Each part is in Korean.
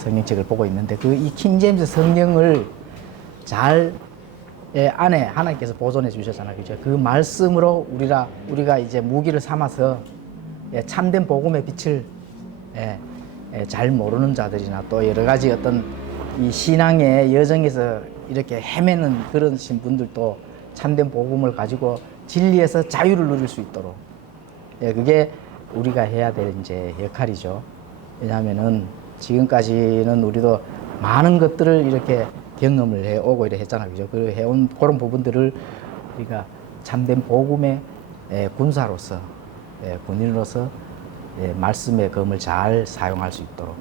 성경책을 보고 있는데 그 이 킹제임스 성경을 잘 안에 하나님께서 보존해 주셨잖아요. 그죠? 그 말씀으로 우리가 이제 무기를 삼아서 참된 복음의 빛을 잘 모르는 자들이나 또 여러 가지 어떤 이 신앙의 여정에서 이렇게 헤매는 그런 분들도 참된 복음을 가지고 진리에서 자유를 누릴 수 있도록 그게 우리가 해야 될 이제 역할이죠. 왜냐하면은 지금까지는 우리도 많은 것들을 이렇게 경험을 해오고 이래 했잖아요. 그죠? 그 해온 그런 부분들을 우리가 참된 복음의 군사로서, 군인으로서 말씀의 검을 잘 사용할 수 있도록.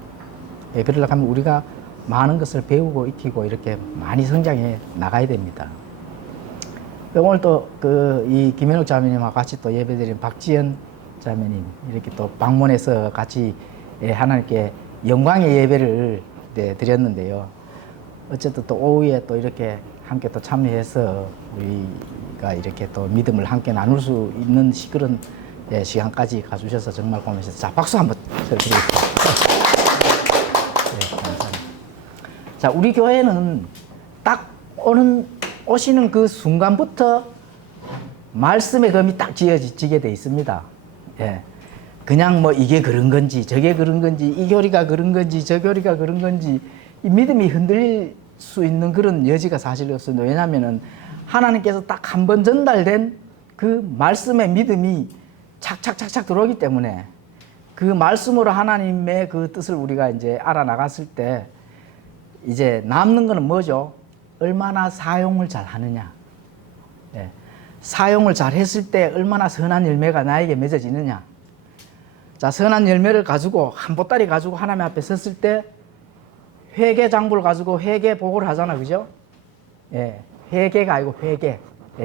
그러려고 하면 우리가 많은 것을 배우고 익히고 이렇게 많이 성장해 나가야 됩니다. 오늘 또 이 김현욱 자매님하고 같이 또 예배드린 박지연 자매님 이렇게 또 방문해서 같이 하나님께 영광의 예배를 드렸는데요. 어쨌든 또 오후에 또 이렇게 함께 또 참여해서 우리가 이렇게 또 믿음을 함께 나눌 수 있는 그런 시간까지 가주셔서 정말 고맙습니다. 자, 박수 한번 드리겠습니다. 네, 감사합니다. 자, 우리 교회는 딱 오시는 그 순간부터 말씀의 검이 딱 지어지게 돼 있습니다. 예. 그냥 뭐 이게 그런 건지 저게 그런 건지 이 교리가 그런 건지 저 교리가 그런 건지 이 믿음이 흔들릴 수 있는 그런 여지가 사실 없습니다. 왜냐하면은 하나님께서 딱 한 번 전달된 그 말씀의 믿음이 착착착착 들어오기 때문에 그 말씀으로 하나님의 그 뜻을 우리가 이제 알아나갔을 때 이제 남는 거는 뭐죠? 얼마나 사용을 잘 하느냐. 예. 사용을 잘 했을 때 얼마나 선한 열매가 나에게 맺어지느냐. 자, 선한 열매를 가지고 한 보따리 가지고 하나님 앞에 섰을 때 회개 장부를 가지고 회개 보고를 하잖아, 그죠? 예, 회개가 아니고 회개,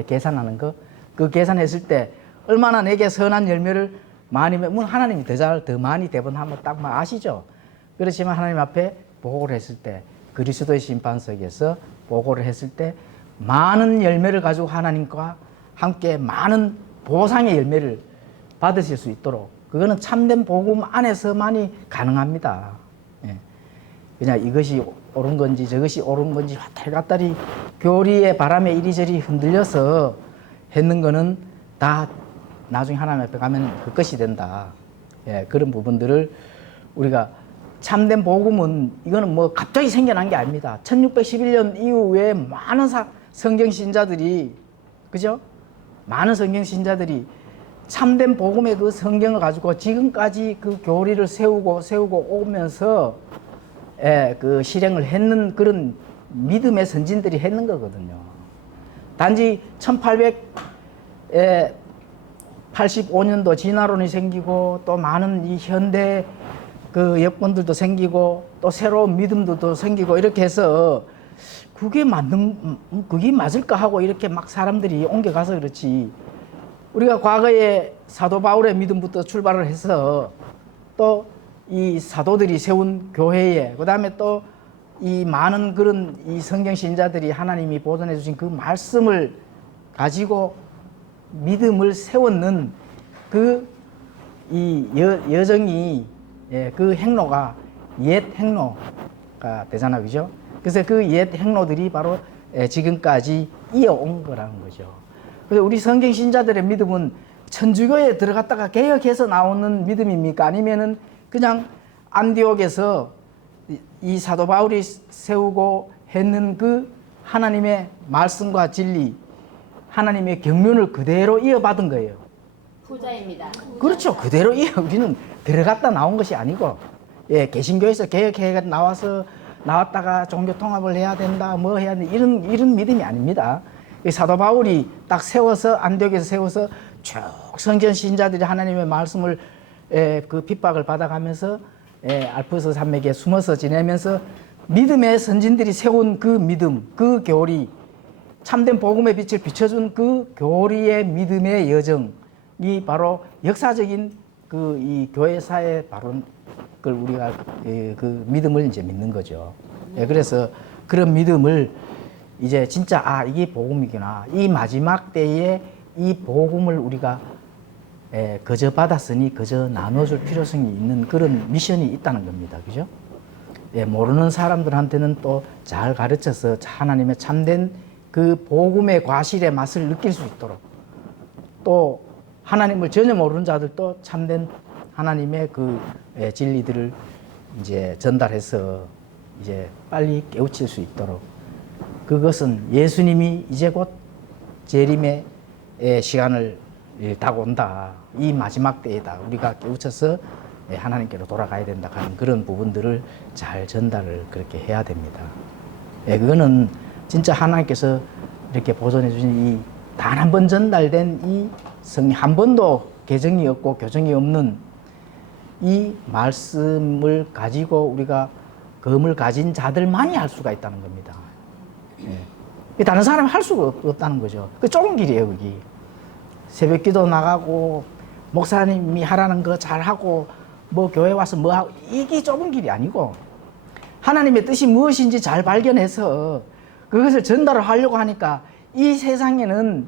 계산하는 거. 그 계산했을 때 얼마나 내게 선한 열매를 많이 하나님이 더 많이 대번하면 딱 아시죠? 그렇지만 하나님 앞에 보고를 했을 때 그리스도의 심판석에서 보고를 했을 때 많은 열매를 가지고 하나님과 함께 많은 보상의 열매를 받으실 수 있도록 그거는 참된 복음 안에서만이 가능합니다. 예. 그냥 이것이 옳은 건지 저것이 옳은 건지 왔다리 교리의 바람에 이리저리 흔들려서 했는 거는 다 나중에 하나님 앞에 가면 그것이 된다. 예, 그런 부분들을 우리가 참된 복음은 이거는 뭐 갑자기 생겨난 게 아닙니다. 1611년 이후에 많은 성경 신자들이 그죠? 많은 성경 신자들이 참된 복음의 그 성경을 가지고 지금까지 그 교리를 세우고 오면서 그 실행을 했는 그런 믿음의 선진들이 했는 거거든요. 단지 1885년도 진화론이 생기고 또 많은 이 현대 그 여건들도 생기고 또 새로운 믿음들도 생기고 이렇게 해서 그게 맞을까 하고 이렇게 막 사람들이 옮겨가서 그렇지. 우리가 과거에 사도 바울의 믿음부터 출발을 해서 또 이 사도들이 세운 교회에 그 다음에 또 이 많은 그런 이 성경 신자들이 하나님이 보존해 주신 그 말씀을 가지고 믿음을 세웠는 그 이 여정이 그 행로가 옛 행로가 되잖아요, 그죠? 그래서 그 옛 행로들이 바로 지금까지 이어온 거라는 거죠. 그래서 우리 성경 신자들의 믿음은 천주교에 들어갔다가 개혁해서 나오는 믿음입니까? 아니면은 그냥 안디옥에서 이 사도 바울이 세우고 했는 그 하나님의 말씀과 진리, 하나님의 경륜을 그대로 이어받은 거예요. 후자입니다. 그렇죠. 그대로 우리는 들어갔다 나온 것이 아니고, 개신교에서 개혁해 나왔다가 종교 통합을 해야 된다, 뭐 해야 된다, 이런 믿음이 아닙니다. 사도 바울이 딱 세워서, 안디옥에서 세워서 쭉 성전 신자들이 하나님의 말씀을 그 핍박을 받아가면서 알프스 산맥에 숨어서 지내면서 믿음의 선진들이 세운 그 믿음, 그 교리, 참된 복음의 빛을 비춰준 그 교리의 믿음의 여정이 바로 역사적인 그 이 교회사의 바로 그걸 우리가 그 믿음을 이제 믿는 거죠. 그래서 그런 믿음을 이제 진짜 이게 복음이구나. 이 마지막 때에 이 복음을 우리가 그저 받았으니 그저 나눠줄 필요성이 있는 그런 미션이 있다는 겁니다. 그죠? 모르는 사람들한테는 또 잘 가르쳐서 하나님의 참된 그 복음의 과실의 맛을 느낄 수 있도록, 또 하나님을 전혀 모르는 자들도 참된 하나님의 그 진리들을 이제 전달해서 이제 빨리 깨우칠 수 있도록, 그것은 예수님이 이제 곧 재림의 시간을 다가온다, 이 마지막 때에다 우리가 깨우쳐서 하나님께로 돌아가야 된다 하는 그런 부분들을 잘 전달을 그렇게 해야 됩니다. 그거는 진짜 하나님께서 이렇게 보존해 주신 이 단 한 번 전달된 이 성경, 한 번도 개정이 없고 교정이 없는 이 말씀을 가지고 우리가 검을 가진 자들만이 할 수가 있다는 겁니다. 다른 사람이 할 수가 없다는 거죠. 그 좁은 길이에요, 거기. 새벽 기도 나가고, 목사님이 하라는 거 잘하고, 뭐 교회 와서 뭐 하고, 이게 좁은 길이 아니고, 하나님의 뜻이 무엇인지 잘 발견해서 그것을 전달을 하려고 하니까 이 세상에는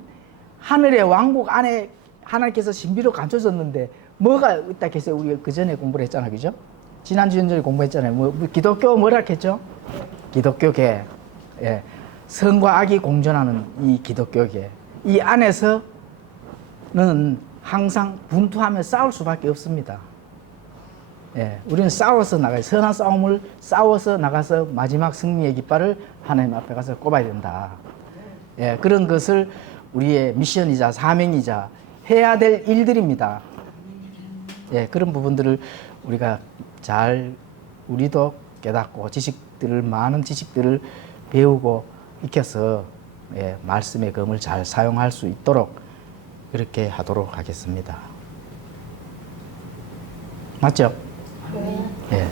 하늘의 왕국 안에 하나님께서 신비로 감춰졌는데 뭐가 있다 했어요? 우리 그 전에 공부를 했잖아요, 그죠? 지난주 연전에 공부했잖아요. 뭐 기독교 뭐라 했죠? 기독교계. 예. 선과 악이 공존하는 이 기독교계. 이 안에서는 항상 분투하며 싸울 수밖에 없습니다. 예. 우리는 싸워서 나가요. 선한 싸움을 싸워서 나가서 마지막 승리의 깃발을 하나님 앞에 가서 꼽아야 된다. 예. 그런 것을 우리의 미션이자 사명이자 해야 될 일들입니다. 예, 그런 부분들을 우리가 잘, 우리도 깨닫고 많은 지식들을 배우고 익혀서 말씀의 검을 잘 사용할 수 있도록 그렇게 하도록 하겠습니다. 맞죠? 네. 예.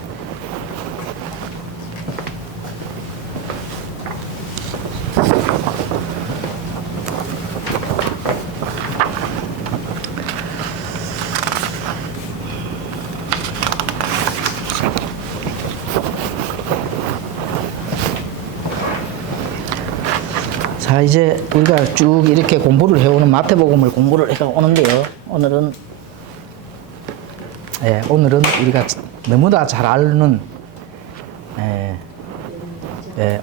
자, 이제 우리가 쭉 이렇게 공부를 해오는 마태복음을 공부를 해 오는데요. 오늘은 우리가 너무나 잘 아는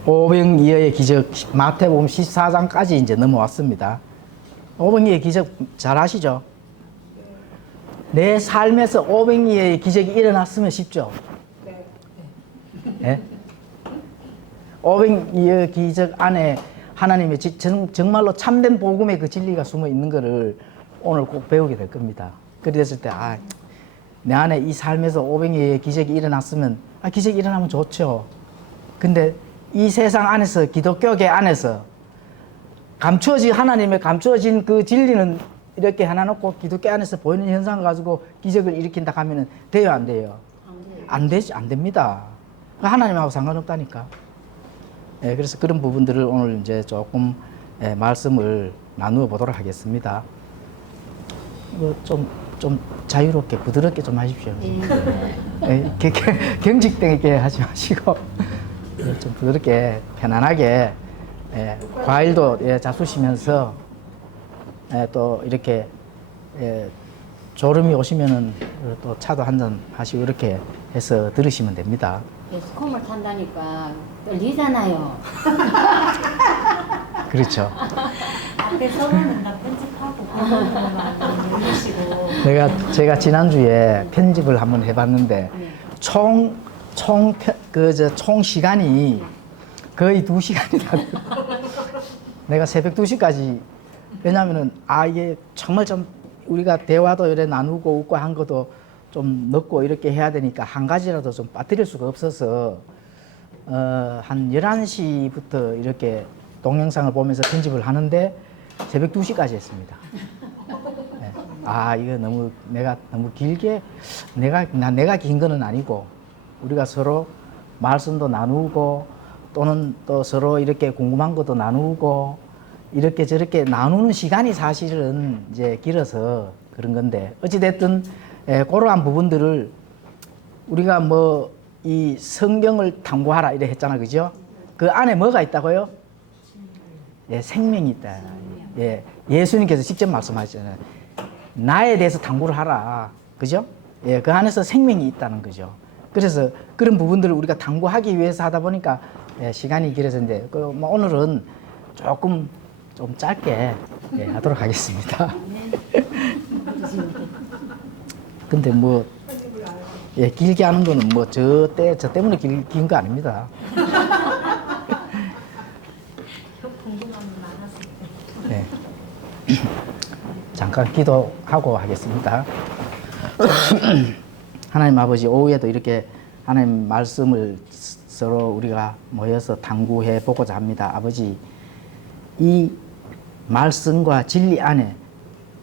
오병이어의 기적, 마태복음 14장까지 이제 넘어왔습니다. 오병이어의 기적 잘 아시죠? 내 삶에서 오병이어의 기적이 일어났으면 쉽죠? 네. 오병이어 기적 안에 하나님의 정말로 참된 복음의 그 진리가 숨어 있는 것을 오늘 꼭 배우게 될 겁니다. 그랬을 때, 내 안에 이 삶에서 오병이어의 기적이 일어났으면, 기적이 일어나면 좋죠. 근데 이 세상 안에서, 기독교계 안에서 하나님의 감추어진 그 진리는 이렇게 하나 놓고 기독교 안에서 보이는 현상을 가지고 기적을 일으킨다 하면은 돼요, 안 돼요? 안 됩니다. 하나님하고 상관없다니까. 그래서 그런 부분들을 오늘 이제 조금 말씀을 나누어 보도록 하겠습니다. 좀 자유롭게, 부드럽게 좀 하십시오. 경직되게 하지 마시고, 좀 부드럽게, 편안하게, 과일도 잡수시면서, 또 이렇게, 졸음이 오시면은 또 차도 한잔 하시고, 이렇게 해서 들으시면 됩니다. 스콤을 탄다니까 떨리잖아요. 그렇죠. 앞에 서로는 다 편집하고 제가 지난주에 편집을 한번 해봤는데 총 시간이 거의 2시간이다. 내가 새벽 2시까지, 왜냐면은 이게 정말 좀 우리가 대화도 이래 나누고 웃고 한 것도 좀 넣고 이렇게 해야 되니까 한 가지라도 좀 빠뜨릴 수가 없어서 한 11시부터 이렇게 동영상을 보면서 편집을 하는데 새벽 2시까지 했습니다. 이거 내가 너무 길게, 내가 긴 거는 아니고 우리가 서로 말씀도 나누고 또는 또 서로 이렇게 궁금한 것도 나누고 이렇게 저렇게 나누는 시간이 사실은 이제 길어서 그런 건데, 어찌됐든 그러한 부분들을 우리가 이 성경을 탐구하라 이래 했잖아, 그죠? 그 안에 뭐가 있다고요? 생명이 있다. 예수님께서 직접 말씀하셨잖아요. 나에 대해서 탐구를 하라, 그죠? 그 안에서 생명이 있다는 거죠. 그래서 그런 부분들을 우리가 탐구하기 위해서 하다 보니까 예, 시간이 길어졌는데 뭐 오늘은 조금 좀 짧게 예, 하도록 하겠습니다. 근데 뭐 예, 길게 하는 거는 뭐 저 때문에 긴 거 아닙니다. 궁금함이 많았을 때. 네. 잠깐 기도하고 하겠습니다. 하나님 아버지, 오후에도 이렇게 하나님 말씀을 서로 우리가 모여서 탐구해 보고자 합니다. 아버지, 이 말씀과 진리 안에,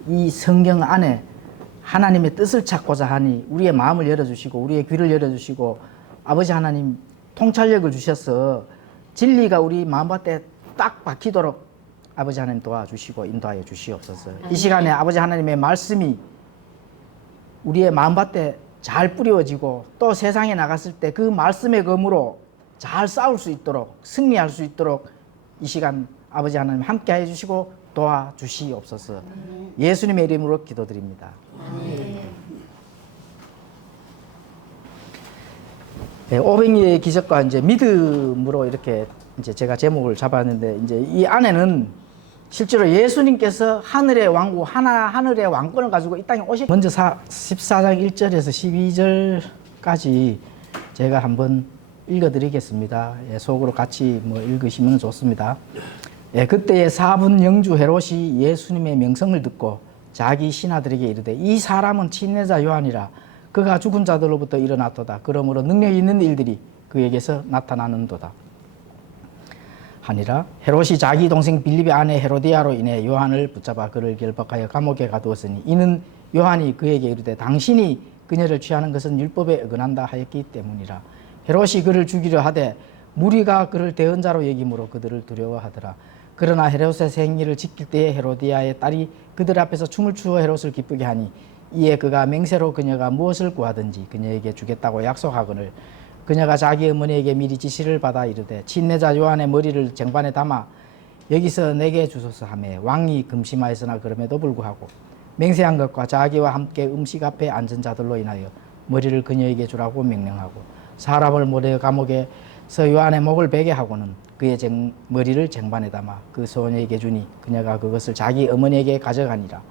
이 성경 안에 하나님의 뜻을 찾고자 하니 우리의 마음을 열어주시고 우리의 귀를 열어주시고 아버지 하나님 통찰력을 주셔서 진리가 우리 마음밭에 딱 박히도록 아버지 하나님 도와주시고 인도하여 주시옵소서. 이 시간에 아버지 하나님의 말씀이 우리의 마음밭에 잘 뿌려지고 또 세상에 나갔을 때 그 말씀의 검으로 잘 싸울 수 있도록 승리할 수 있도록 이 시간 아버지 하나님 함께 해 주시고 도와주시옵소서. 예수님의 이름으로 기도드립니다. 네, 오병이의 기적과 이제 믿음으로 이렇게 이제 제가 제목을 잡았는데 이제 이 안에는 실제로 예수님께서 하늘의 왕국 하늘의 왕권을 가지고 이 땅에 오실 먼저 14장 1절에서 12절까지 제가 한번 읽어드리겠습니다. 예, 속으로 같이 뭐 읽으시면 좋습니다. 예, 그때의 사분 영주 헤롯이 예수님의 명성을 듣고 자기 신하들에게 이르되 이 사람은 친례자 요한이라 그가 죽은 자들로부터 일어났도다. 그러므로 능력 있는 일들이 그에게서 나타나는도다. 하니라. 헤롯이 자기 동생 빌립의 아내 헤로디아로 인해 요한을 붙잡아 그를 결박하여 감옥에 가두었으니 이는 요한이 그에게 이르되 당신이 그녀를 취하는 것은 율법에 어긋난다 하였기 때문이라. 헤롯이 그를 죽이려 하되 무리가 그를 대언 자로 여김으로 그들을 두려워하더라. 그러나 헤롯의 생일을 지킬 때에 헤로디아의 딸이 그들 앞에서 춤을 추어 헤롯을 기쁘게 하니 이에 그가 맹세로 그녀가 무엇을 구하든지 그녀에게 주겠다고 약속하거늘 그녀가 자기 어머니에게 미리 지시를 받아 이르되 친례자 요한의 머리를 쟁반에 담아 여기서 내게 주소서 하며 왕이 금심하였으나 그럼에도 불구하고 맹세한 것과 자기와 함께 음식 앞에 앉은 자들로 인하여 머리를 그녀에게 주라고 명령하고 사람을 모래 감옥에서 요한의 목을 베게 하고는 그의 머리를 쟁반에 담아 그 소녀에게 주니 그녀가 그것을 자기 어머니에게 가져가니라.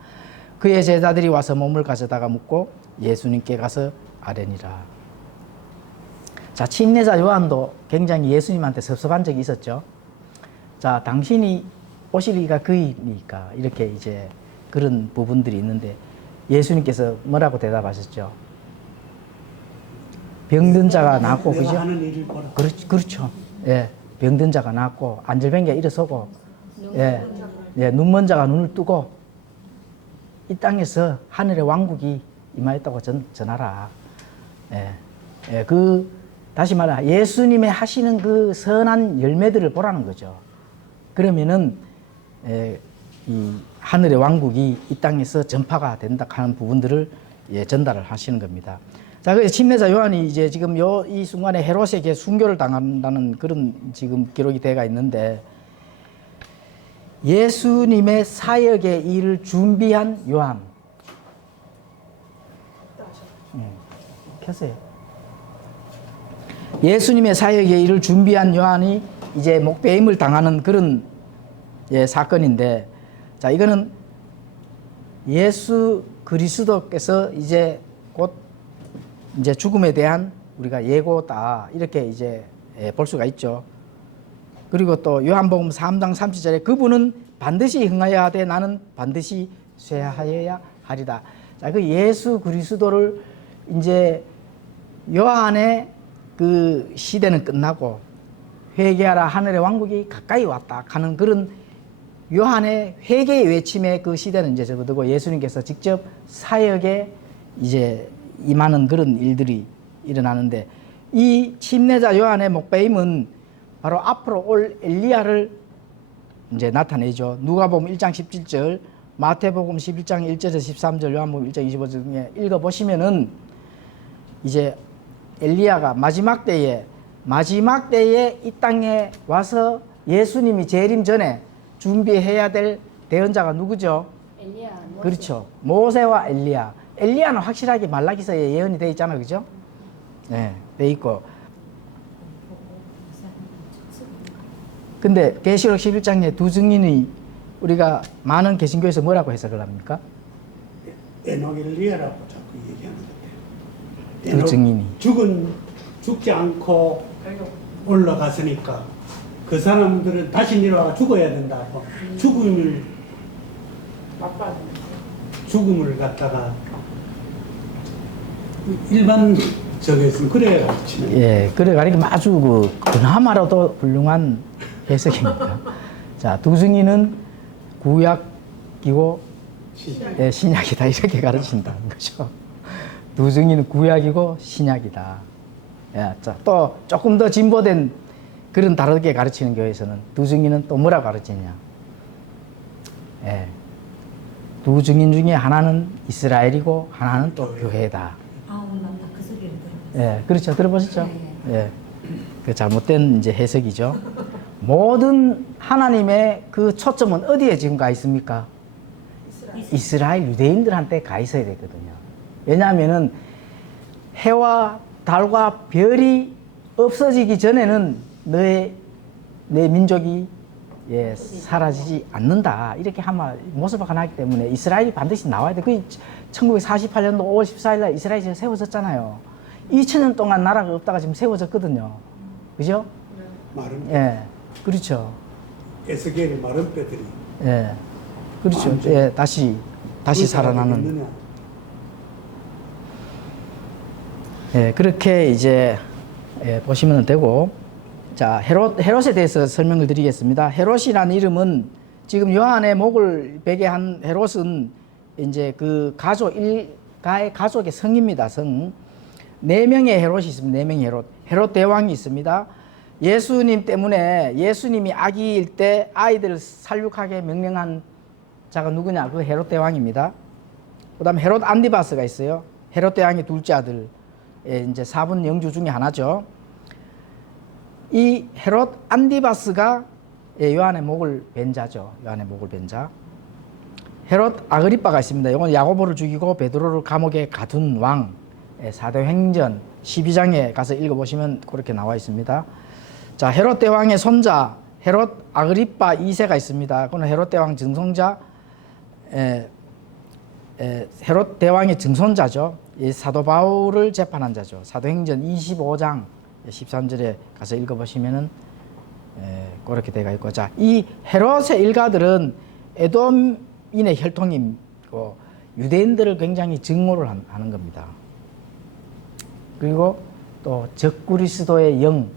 그의 제자들이 와서 몸을 가져다가 묻고 예수님께 가서 아뢰니라. 자, 친례자 요한도 굉장히 예수님한테 섭섭한 적이 있었죠. 자, 당신이 오시리가 그이니까 이렇게 이제 그런 부분들이 있는데 예수님께서 뭐라고 대답하셨죠? 병든 자가 낫고, 그죠? 그렇죠. 예, 병든 자가 낫고, 안절뱅이가 일어서고, 예, 예, 눈먼 자가 눈을 뜨고, 이 땅에서 하늘의 왕국이 임하였다고 전하라. 예, 예, 다시 말해, 예수님의 하시는 그 선한 열매들을 보라는 거죠. 그러면은, 이 하늘의 왕국이 이 땅에서 전파가 된다 하는 부분들을 전달을 하시는 겁니다. 자, 그래서 침례자 요한이 이제 지금 이 순간에 헤롯에게 순교를 당한다는 그런 지금 기록이 되어 있는데, 예수님의 사역의 일을 준비한 요한. 켰어요. 예수님의 사역의 일을 준비한 요한이 이제 목배임을 당하는 그런 사건인데, 자, 이거는 예수 그리스도께서 이제 곧 이제 죽음에 대한 우리가 예고다, 이렇게 이제 볼 수가 있죠. 그리고 또 요한복음 3장 30절에 그분은 반드시 흥하여야 하되 나는 반드시 쇠하여야 하리다. 자, 그 예수 그리스도를 이제 요한의 그 시대는 끝나고 회개하라 하늘의 왕국이 가까이 왔다 하는 그런 요한의 회개의 외침의 그 시대는 이제 접어들고 예수님께서 직접 사역에 이제 임하는 그런 일들이 일어나는데, 이 침례자 요한의 목배임은 바로 앞으로 올 엘리야를 이제 나타내죠. 누가복음 1장 17절, 마태복음 11장 1절에서 13절, 요한복음 1장 25절 중에 읽어보시면은 이제 엘리야가 마지막 때에 이 땅에 와서 예수님이 재림 전에 준비해야 될 대언자가 누구죠? 엘리야. 그렇죠. 모세와 엘리야. 엘리야는 확실하게 말라기서에 예언이 되어 있잖아요. 그죠? 네, 돼 있고. 근데 계시록 11장에 두 증인이 우리가 많은 개신교에서 뭐라고 해석을 합니까? 에녹 엘리야라고 자꾸 얘기하는 것 두 같아요. 증인이. 죽지 않고 올라갔으니까 그 사람들은 다시 내려와 죽어야 된다고 죽음을 갖다가 일반 적에서는 그래 가르치는. 예, 그래 가리키면 아주 그나마라도 훌륭한 해석입니다. 자, 두 증인은 구약이고 예, 신약이다 이렇게 가르친다는 거죠. 두 증인은 구약이고 신약이다. 예, 자, 또 조금 더 진보된 그런 다르게 가르치는 교회에서는 두 증인은 또 뭐라고 가르치냐? 예, 두 증인 중에 하나는 이스라엘이고 하나는 또 교회다. 아, 오늘 나그 소리를 들었어요. 예, 그렇죠. 들어보셨죠? 예. 그 잘못된 이제 해석이죠. 모든 하나님의 그 초점은 어디에 지금 가 있습니까? 이스라엘 유대인들한테 가 있어야 되거든요. 왜냐하면은 해와 달과 별이 없어지기 전에는 내 민족이 예, 사라지지 않는다. 이렇게 하면 모습화가 나기 때문에 이스라엘이 반드시 나와야 돼. 그 1948년도 5월 14일 날 이스라엘이 지금 세워졌잖아요. 2000년 동안 나라가 없다가 지금 세워졌거든요. 그죠? 마른 예. 그렇죠. 에스겔의 마른 뼈들이 예. 그렇죠. 예, 다시 살아나는. 있느냐. 예, 그렇게 이제 예, 보시면 되고. 자, 헤롯에 대해서 설명을 드리겠습니다. 헤롯이라는 이름은 지금 요한의 목을 베게 한 헤롯은 이제 그 가족 일가의 가족의 성입니다. 성. 4명의 헤롯이 있습니다. 4명의 헤롯. 헤롯 대왕이 있습니다. 예수님 때문에 예수님이 아기일 때 아이들을 살육하게 명령한 자가 누구냐? 그 헤롯 대왕입니다. 그다음에 헤롯 안디바스가 있어요. 헤롯 대왕의 둘째 아들. 예, 이제 4분 영주 중에 하나죠. 이 헤롯 안디바스가 예, 요한의 목을 벤 자죠. 요한의 목을 벤 자. 헤롯 아그리빠가 있습니다. 이건 야고보를 죽이고 베드로를 감옥에 가둔 왕. 예, 사도행전 12장에 가서 읽어보시면 그렇게 나와 있습니다. 자, 헤롯 대왕의 손자 헤롯 아그리빠 2세가 있습니다. 그는 헤롯 대왕 증손자, 헤롯 대왕의 증손자죠. 이 사도 바울을 재판한 자죠. 사도행전 25장 13절에 가서 읽어보시면은 그렇게 되어 있고, 자, 이 헤롯의 일가들은 에돔인의 혈통이고 유대인들을 굉장히 증오를 하는 겁니다. 그리고 또 적그리스도의 영,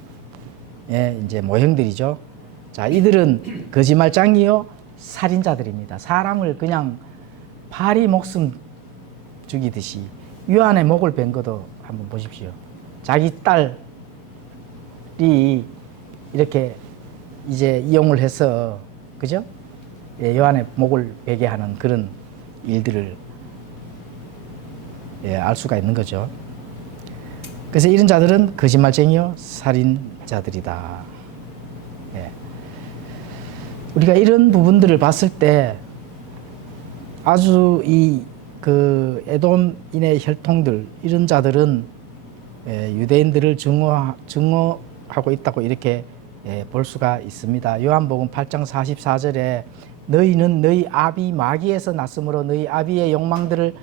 이제 모형들이죠. 자, 이들은 거짓말장이요 살인자들입니다. 사람을 그냥 파리 목숨 죽이듯이 요한의 목을 벤 것도 한번 보십시오. 자기 딸이 이렇게 이제 이용을 해서, 그죠? 예, 요한의 목을 베게 하는 그런 일들을 예, 알 수가 있는 거죠. 그래서 이런 자들은 거짓말쟁이요 살인자들이다. 예. 우리가 이런 부분들을 봤을 때 아주 그 에돔인의 혈통들, 이런 자들은 유대인들을 증오하고 있다고 이렇게 볼 수가 있습니다. 요한복음 8장 44절에 너희는 너희 아비 마귀에서 났으므로 너희 아비의 욕망들을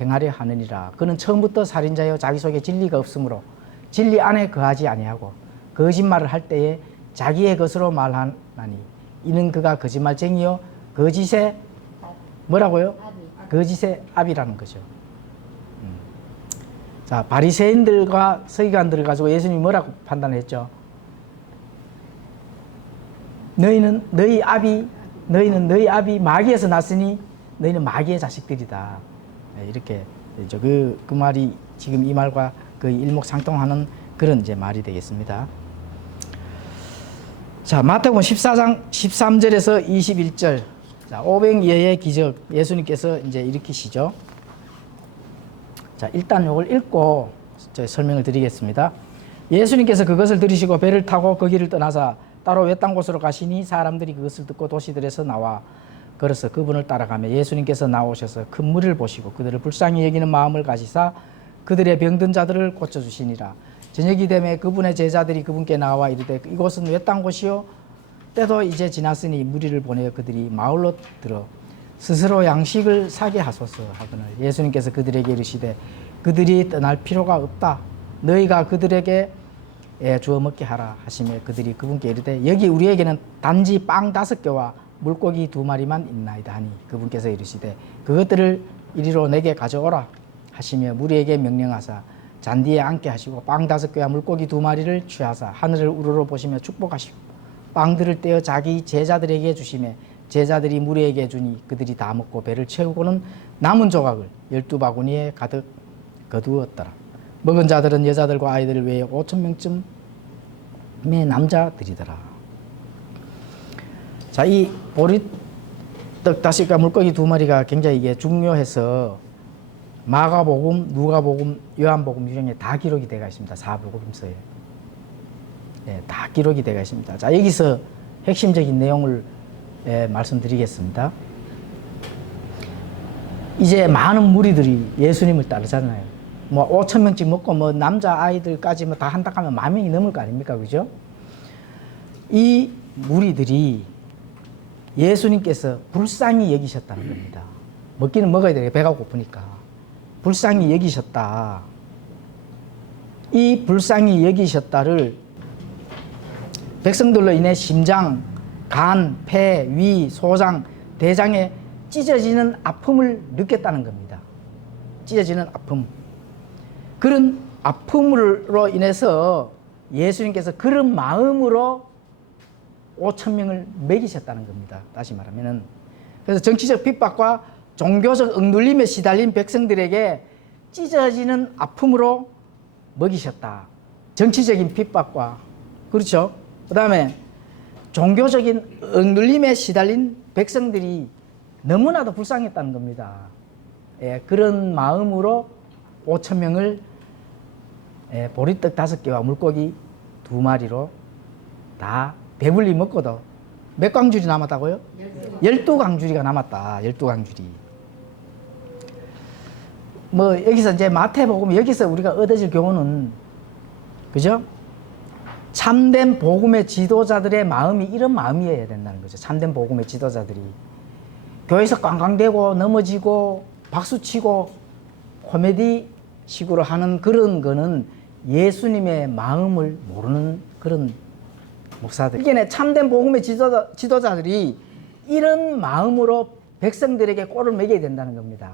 행하려 하느니라. 그는 처음부터 살인자여 자기 속에 진리가 없으므로 진리 안에 거하지 아니하고 거짓말을 할 때에 자기의 것으로 말하나니 이는 그가 거짓말쟁이요 거짓의 뭐라고요? 거짓의 아비라는 거죠. 자, 바리새인들과 서기관들을 가지고 예수님이 뭐라고 판단했죠? 너희는 너희 아비 마귀에서 났으니 너희는 마귀의 자식들이다. 이렇게 되죠. 그 말이 지금 이 말과 그 일목상통하는 그런 이제 말이 되겠습니다. 자, 마태복음 14장 13절에서 21절. 자, 오병이어의 기적 예수님께서 이제 일으키시죠. 자, 일단 이걸 읽고 설명을 드리겠습니다. 예수님께서 그것을 들으시고 배를 타고 거기를 떠나사 따로 외딴 곳으로 가시니 사람들이 그것을 듣고 도시들에서 나와 걸어서 그분을 따라가며 예수님께서 나오셔서 큰 무리를 보시고 그들을 불쌍히 여기는 마음을 가지사 그들의 병든 자들을 고쳐주시니라. 저녁이 되매 그분의 제자들이 그분께 나와 이르되 이곳은 외딴 곳이요 때도 이제 지났으니 무리를 보내어 그들이 마을로 들어 스스로 양식을 사게 하소서 하거늘 예수님께서 그들에게 이르시되 그들이 떠날 필요가 없다. 너희가 그들에게 주어 먹게 하라 하시며 그들이 그분께 이르되 여기 우리에게는 단지 빵 5개와 물고기 2마리만 있나이다 하니 그분께서 이르시되 그것들을 이리로 내게 가져오라 하시며 무리에게 명령하사 잔디에 앉게 하시고 빵 5개와 물고기 2마리를 취하사 하늘을 우러러 보시며 축복하시고 빵들을 떼어 자기 제자들에게 주시며 제자들이 무리에게 주니 그들이 다 먹고 배를 채우고는 남은 조각을 12바구니에 가득 거두었더라. 먹은 자들은 여자들과 아이들을 외에 5,000명쯤의 남자들이더라. 자, 이 보리떡 5개와 물고기 2마리가 굉장히 이게 중요해서 마가복음, 누가복음, 요한복음 중에 다 기록이 되어 있습니다. 4복음서에. 네, 다 기록이 되어 있습니다. 자, 여기서 핵심적인 내용을 말씀드리겠습니다. 이제 많은 무리들이 예수님을 따르잖아요. 뭐 5,000명씩 먹고 뭐 남자 아이들까지 뭐 다 한다 하면 10,000명이 넘을 거 아닙니까? 그죠? 이 무리들이 예수님께서 불쌍히 여기셨다는 겁니다. 먹기는 먹어야 되게 배가 고프니까. 불쌍히 여기셨다. 이 불쌍히 여기셨다를 백성들로 인해 심장, 간, 폐, 위, 소장, 대장에 찢어지는 아픔을 느꼈다는 겁니다. 찢어지는 아픔. 그런 아픔으로 인해서 예수님께서 그런 마음으로 5,000명을 먹이셨다는 겁니다. 다시 말하면은. 그래서 정치적 핍박과 종교적 억눌림에 시달린 백성들에게 찢어지는 아픔으로 먹이셨다. 정치적인 핍박과, 그렇죠? 그 다음에 종교적인 억눌림에 시달린 백성들이 너무나도 불쌍했다는 겁니다. 예, 그런 마음으로 5,000명을 보리떡 5개와 물고기 2마리로 다 배불리 먹고도 몇 광줄이 남았다고요? 12광줄이가 남았다. 12광줄이. 뭐 여기서 이제 마태복음 여기서 우리가 얻어질 교훈은 그죠? 참된 복음의 지도자들의 마음이 이런 마음이어야 된다는 거죠. 참된 복음의 지도자들이 교회에서 꽝꽝대고 넘어지고 박수치고 코미디 식으로 하는 그런 거는 예수님의 마음을 모르는 그런 목사들. 이게 참된 복음의 지도자들이 이런 마음으로 백성들에게 꼴을 먹여야 된다는 겁니다.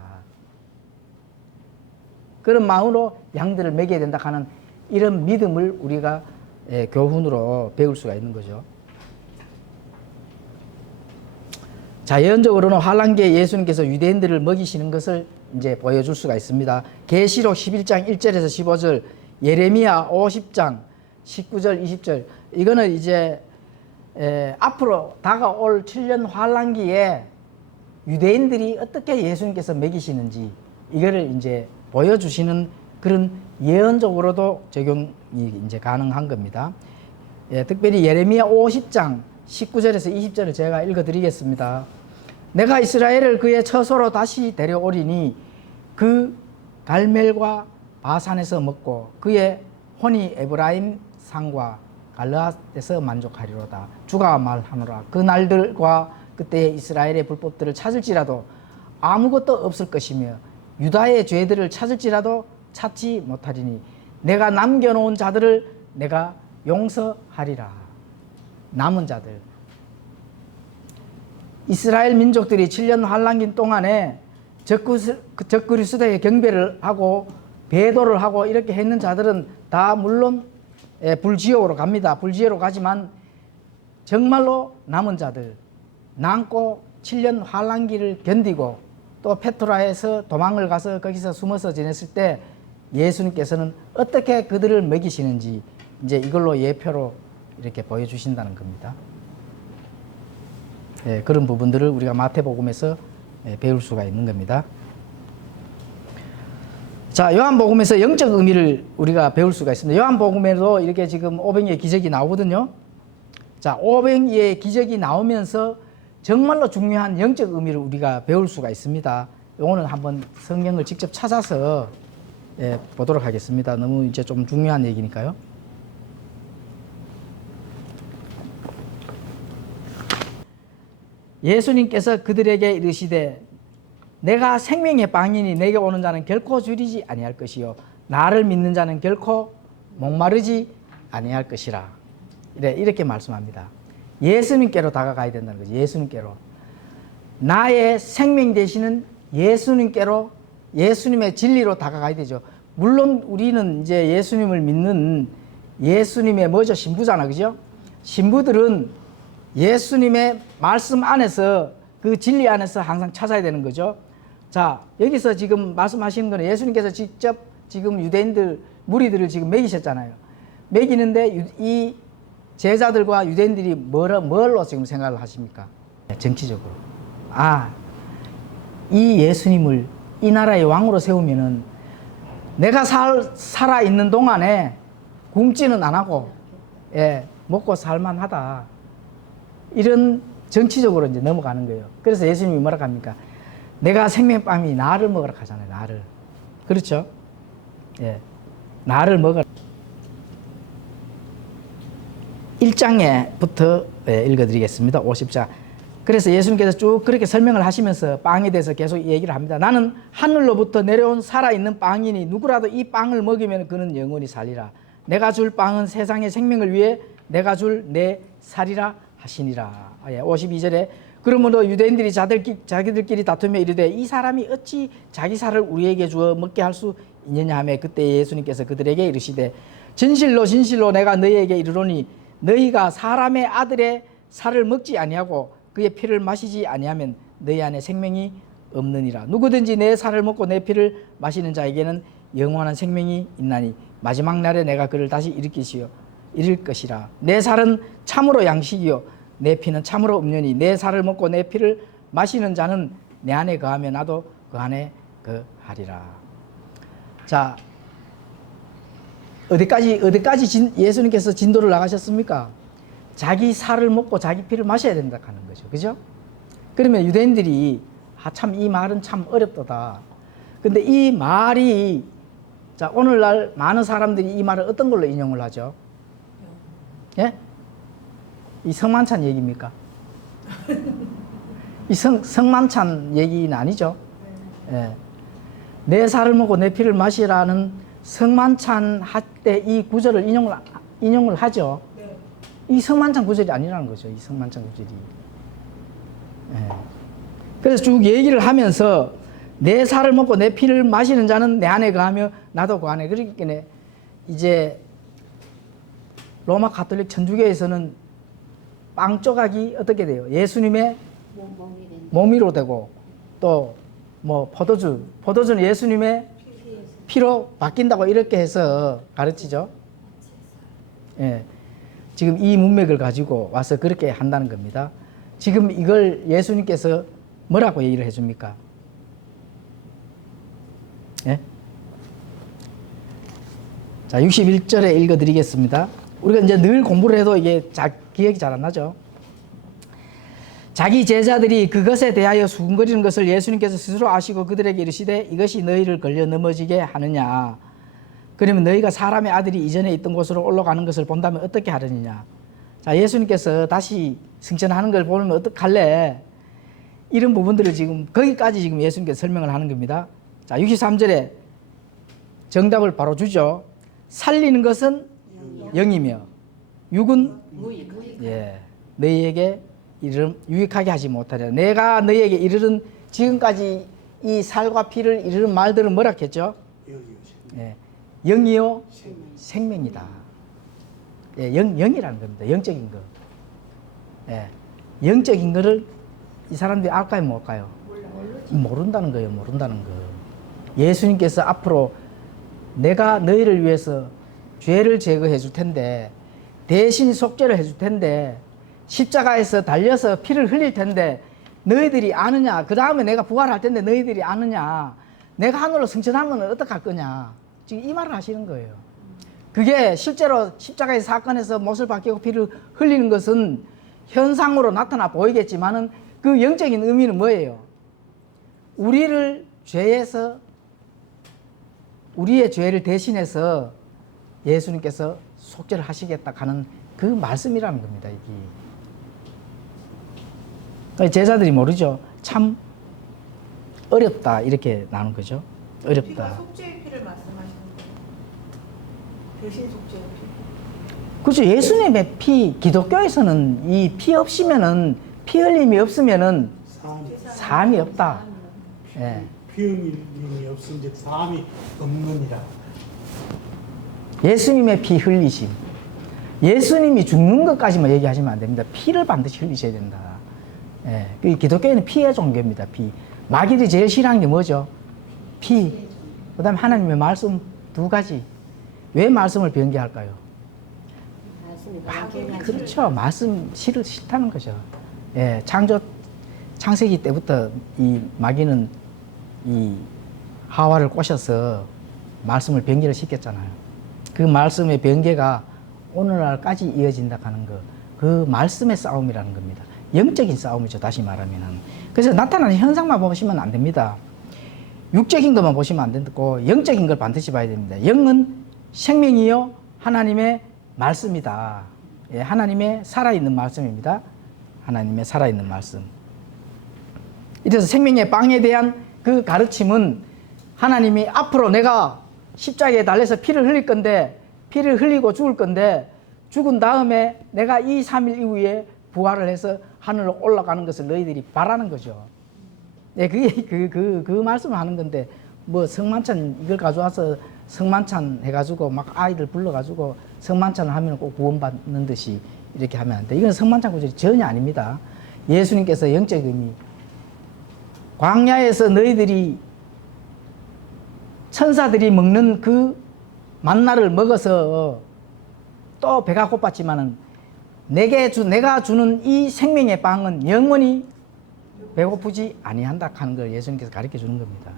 그런 마음으로 양들을 먹여야 된다 하는 이런 믿음을 우리가 교훈으로 배울 수가 있는 거죠. 자, 예언적으로는 환란기에 예수님께서 유대인들을 먹이시는 것을 이제 보여줄 수가 있습니다. 계시록 11장 1절에서 15절, 예레미야 50장 19절 20절. 이거는 이제 앞으로 다가올 7년 환란기에 유대인들이 어떻게 예수님께서 먹이시는지 이거를 이제 보여주시는 그런 예언적으로도 적용이 이제 가능한 겁니다. 특별히 예레미야 50장 19절에서 20절을 제가 읽어드리겠습니다. 내가 이스라엘을 그의 처소로 다시 데려오리니 그 갈멜과 바산에서 먹고 그의 혼이 에브라임 산과 갈르앗에서 만족하리로다. 주가 말하노라. 그 날들과 그때의 이스라엘의 불법들을 찾을지라도 아무것도 없을 것이며 유다의 죄들을 찾을지라도 찾지 못하리니 내가 남겨놓은 자들을 내가 용서하리라. 남은 자들. 이스라엘 민족들이 7년 환란기 동안에 적그리스도의 경배를 하고 배도를 하고 이렇게 했는 자들은 다 물론 불지옥으로 갑니다. 불지옥으로 가지만 정말로 남은 자들, 남고 7년 환란기를 견디고 또 페트라에서 도망을 가서 거기서 숨어서 지냈을 때 예수님께서는 어떻게 그들을 먹이시는지 이제 이걸로 예표로 이렇게 보여주신다는 겁니다. 그런 부분들을 우리가 마태복음에서 배울 수가 있는 겁니다. 자, 요한복음에서 영적 의미를 우리가 배울 수가 있습니다. 요한복음에도 이렇게 지금 오병이의 기적이 나오거든요. 자, 오병이의 기적이 나오면서 정말로 중요한 영적 의미를 우리가 배울 수가 있습니다. 요거는 한번 성경을 직접 찾아서 예, 보도록 하겠습니다. 너무 이제 좀 중요한 얘기니까요. 예수님께서 그들에게 이르시되 내가 생명의 빵이니 내게 오는 자는 결코 줄이지 아니할 것이요 나를 믿는 자는 결코 목마르지 아니할 것이라. 이렇게 말씀합니다. 예수님께로 다가가야 된다는 거죠. 예수님께로. 나의 생명 되시는 예수님께로, 예수님의 진리로 다가가야 되죠. 물론 우리는 이제 예수님을 믿는 예수님의 뭐죠? 신부잖아. 그죠? 신부들은 예수님의 말씀 안에서 그 진리 안에서 항상 찾아야 되는 거죠. 자, 여기서 지금 말씀하시는 거는 예수님께서 직접 지금 유대인들, 무리들을 지금 먹이셨잖아요. 먹이는데 이 제자들과 유대인들이 뭘로 지금 생각을 하십니까? 정치적으로. 이 예수님을 이 나라의 왕으로 세우면은 내가 살아있는 동안에 굶지는 안 하고, 예, 먹고 살만하다. 이런 정치적으로 이제 넘어가는 거예요. 그래서 예수님이 뭐라 합니까? 내가 생명빵이 나를 먹으라 하잖아요. 나를. 그렇죠? 예. 나를 먹으라. 1장에부터 읽어드리겠습니다. 50장. 그래서 예수님께서 쭉 그렇게 설명을 하시면서 빵에 대해서 계속 얘기를 합니다. 나는 하늘로부터 내려온 살아있는 빵이니 누구라도 이 빵을 먹으면 그는 영원히 살리라. 내가 줄 빵은 세상의 생명을 위해 내가 줄 내 살이라 하시니라. 52절에 그러므로 유대인들이 자기들끼리 다투며 이르되 이 사람이 어찌 자기 살을 우리에게 주어 먹게 할 수 있느냐 하며 그때 예수님께서 그들에게 이르시되 진실로 진실로 내가 너희에게 이르노니 너희가 사람의 아들의 살을 먹지 아니하고 그의 피를 마시지 아니하면 너희 안에 생명이 없느니라. 누구든지 내 살을 먹고 내 피를 마시는 자에게는 영원한 생명이 있나니 마지막 날에 내가 그를 다시 일으킬 것이라. 내 살은 참으로 양식이요 내 피는 참으로 음료니 내 살을 먹고 내 피를 마시는 자는 내 안에 거하며 나도 그 안에 거하리라. 자, 어디까지 예수님께서 진도를 나가셨습니까? 자기 살을 먹고 자기 피를 마셔야 된다 하는 거죠. 그죠? 그러면 유대인들이 참 이 말은 참 어렵다. 근데 이 말이 자, 오늘날 많은 사람들이 이 말을 어떤 걸로 인용을 하죠? 예? 이 성만찬 얘기입니까? 이 성만찬 얘기는 아니죠. 예. 내 살을 먹고 내 피를 마시라는 성만찬 할 때 이 구절을 인용을 하죠. 이 성만찬 구절이 아니라는 거죠. 이 성만찬 구절이. 예. 그래서 쭉 얘기를 하면서 내 살을 먹고 내 피를 마시는 자는 내 안에 거하며 나도 그 안에. 그러니까 이제 로마 가톨릭 천주교에서는 빵 조각이 어떻게 돼요? 예수님의 몸이로 되고 또 뭐 포도주는 예수님의 피로 바뀐다고 이렇게 해서 가르치죠. 예. 지금 이 문맥을 가지고 와서 그렇게 한다는 겁니다. 지금 이걸 예수님께서 뭐라고 얘기를 해줍니까? 예? 자, 61절에 읽어드리겠습니다. 우리가 이제 늘 공부를 해도 이게 기억이 잘 안 나죠. 자기 제자들이 그것에 대하여 수군거리는 것을 예수님께서 스스로 아시고 그들에게 이르시되 이것이 너희를 걸려 넘어지게 하느냐. 그러면 너희가 사람의 아들이 이전에 있던 곳으로 올라가는 것을 본다면 어떻게 하려느냐. 자, 예수님께서 다시 승천하는 걸 보면 어떡할래? 이런 부분들을 지금 거기까지 지금 예수님께서 설명을 하는 겁니다. 자, 63절에 정답을 바로 주죠. 살리는 것은 영이며 육은 예, 너희에게 유익하게 하지 못하리라. 내가 너희에게 이르는 지금까지 이 살과 피를 이르는 말들은 뭐라 했죠? 예, 영이요 생명이다. 예, 영이라는 겁니다. 영적인 거. 예, 영적인 거를 이 사람들이 알까요, 못까요? 모른다는 거예요. 모른다는 거. 예수님께서 앞으로 내가 너희를 위해서 죄를 제거해 줄 텐데 대신 속죄를 해줄 텐데 십자가에서 달려서 피를 흘릴 텐데 너희들이 아느냐? 그 다음에 내가 부활할 텐데 너희들이 아느냐? 내가 하늘로 승천하면 어떡할 거냐? 지금 이 말을 하시는 거예요. 그게 실제로 십자가의 사건에서 못을 박히고 피를 흘리는 것은 현상으로 나타나 보이겠지만은 그 영적인 의미는 뭐예요? 우리를 죄에서 우리의 죄를 대신해서 예수님께서 속죄를 하시겠다 하는 그 말씀이라는 겁니다. 이게 제자들이 모르죠. 참 어렵다 이렇게 나눈 거죠. 피가 어렵다. 속죄의 피를 말씀하시는 거예요. 대신 속죄의 피. 그렇죠. 예수님의 피, 기독교에서는 이 피 없이면은 피 흘림이 없으면은 사함이 없다. 예. 피 흘림이 없은즉 사함이 없느니라. 예수님의 피 흘리심. 예수님이 죽는 것까지만 얘기하시면 안 됩니다. 피를 반드시 흘리셔야 된다. 예. 그 기독교에는 피의 종교입니다. 피. 마귀들이 제일 싫어하는 게 뭐죠? 피. 그 다음에 하나님의 말씀 두 가지. 왜 말씀을 변개할까요? 그렇죠. 말씀 싫다는 거죠. 예. 창세기 때부터 이 마귀는 이 하와를 꼬셔서 말씀을 변개를 시켰잖아요. 그 말씀의 변개가 오늘날까지 이어진다 하는 거, 그 말씀의 싸움이라는 겁니다. 영적인 싸움이죠. 다시 말하면은. 그래서 나타나는 현상만 보시면 안 됩니다. 육적인 것만 보시면 안 되고 영적인 걸 반드시 봐야 됩니다. 영은 생명이요 하나님의 말씀이다. 예, 하나님의 살아있는 말씀입니다. 하나님의 살아있는 말씀. 이래서 생명의 빵에 대한 그 가르침은 하나님이 앞으로 내가 십자가에 달려서 피를 흘릴 건데, 피를 흘리고 죽을 건데, 죽은 다음에 내가 2, 3일 이후에 부활을 해서 하늘로 올라가는 것을 너희들이 바라는 거죠. 네, 그게 그 말씀을 하는 건데, 뭐 성만찬 이걸 가져와서 성만찬 해가지고 막 아이들 불러가지고 성만찬을 하면 꼭 구원받는 듯이 이렇게 하면 안 돼. 이건 성만찬 구절이 전혀 아닙니다. 예수님께서 영적 의미, 광야에서 너희들이 천사들이 먹는 그 만나를 먹어서 또 배가 고팠지만은 내가 주는 이 생명의 빵은 영원히 배고프지 아니한다 하는 걸 예수님께서 가르쳐 주는 겁니다.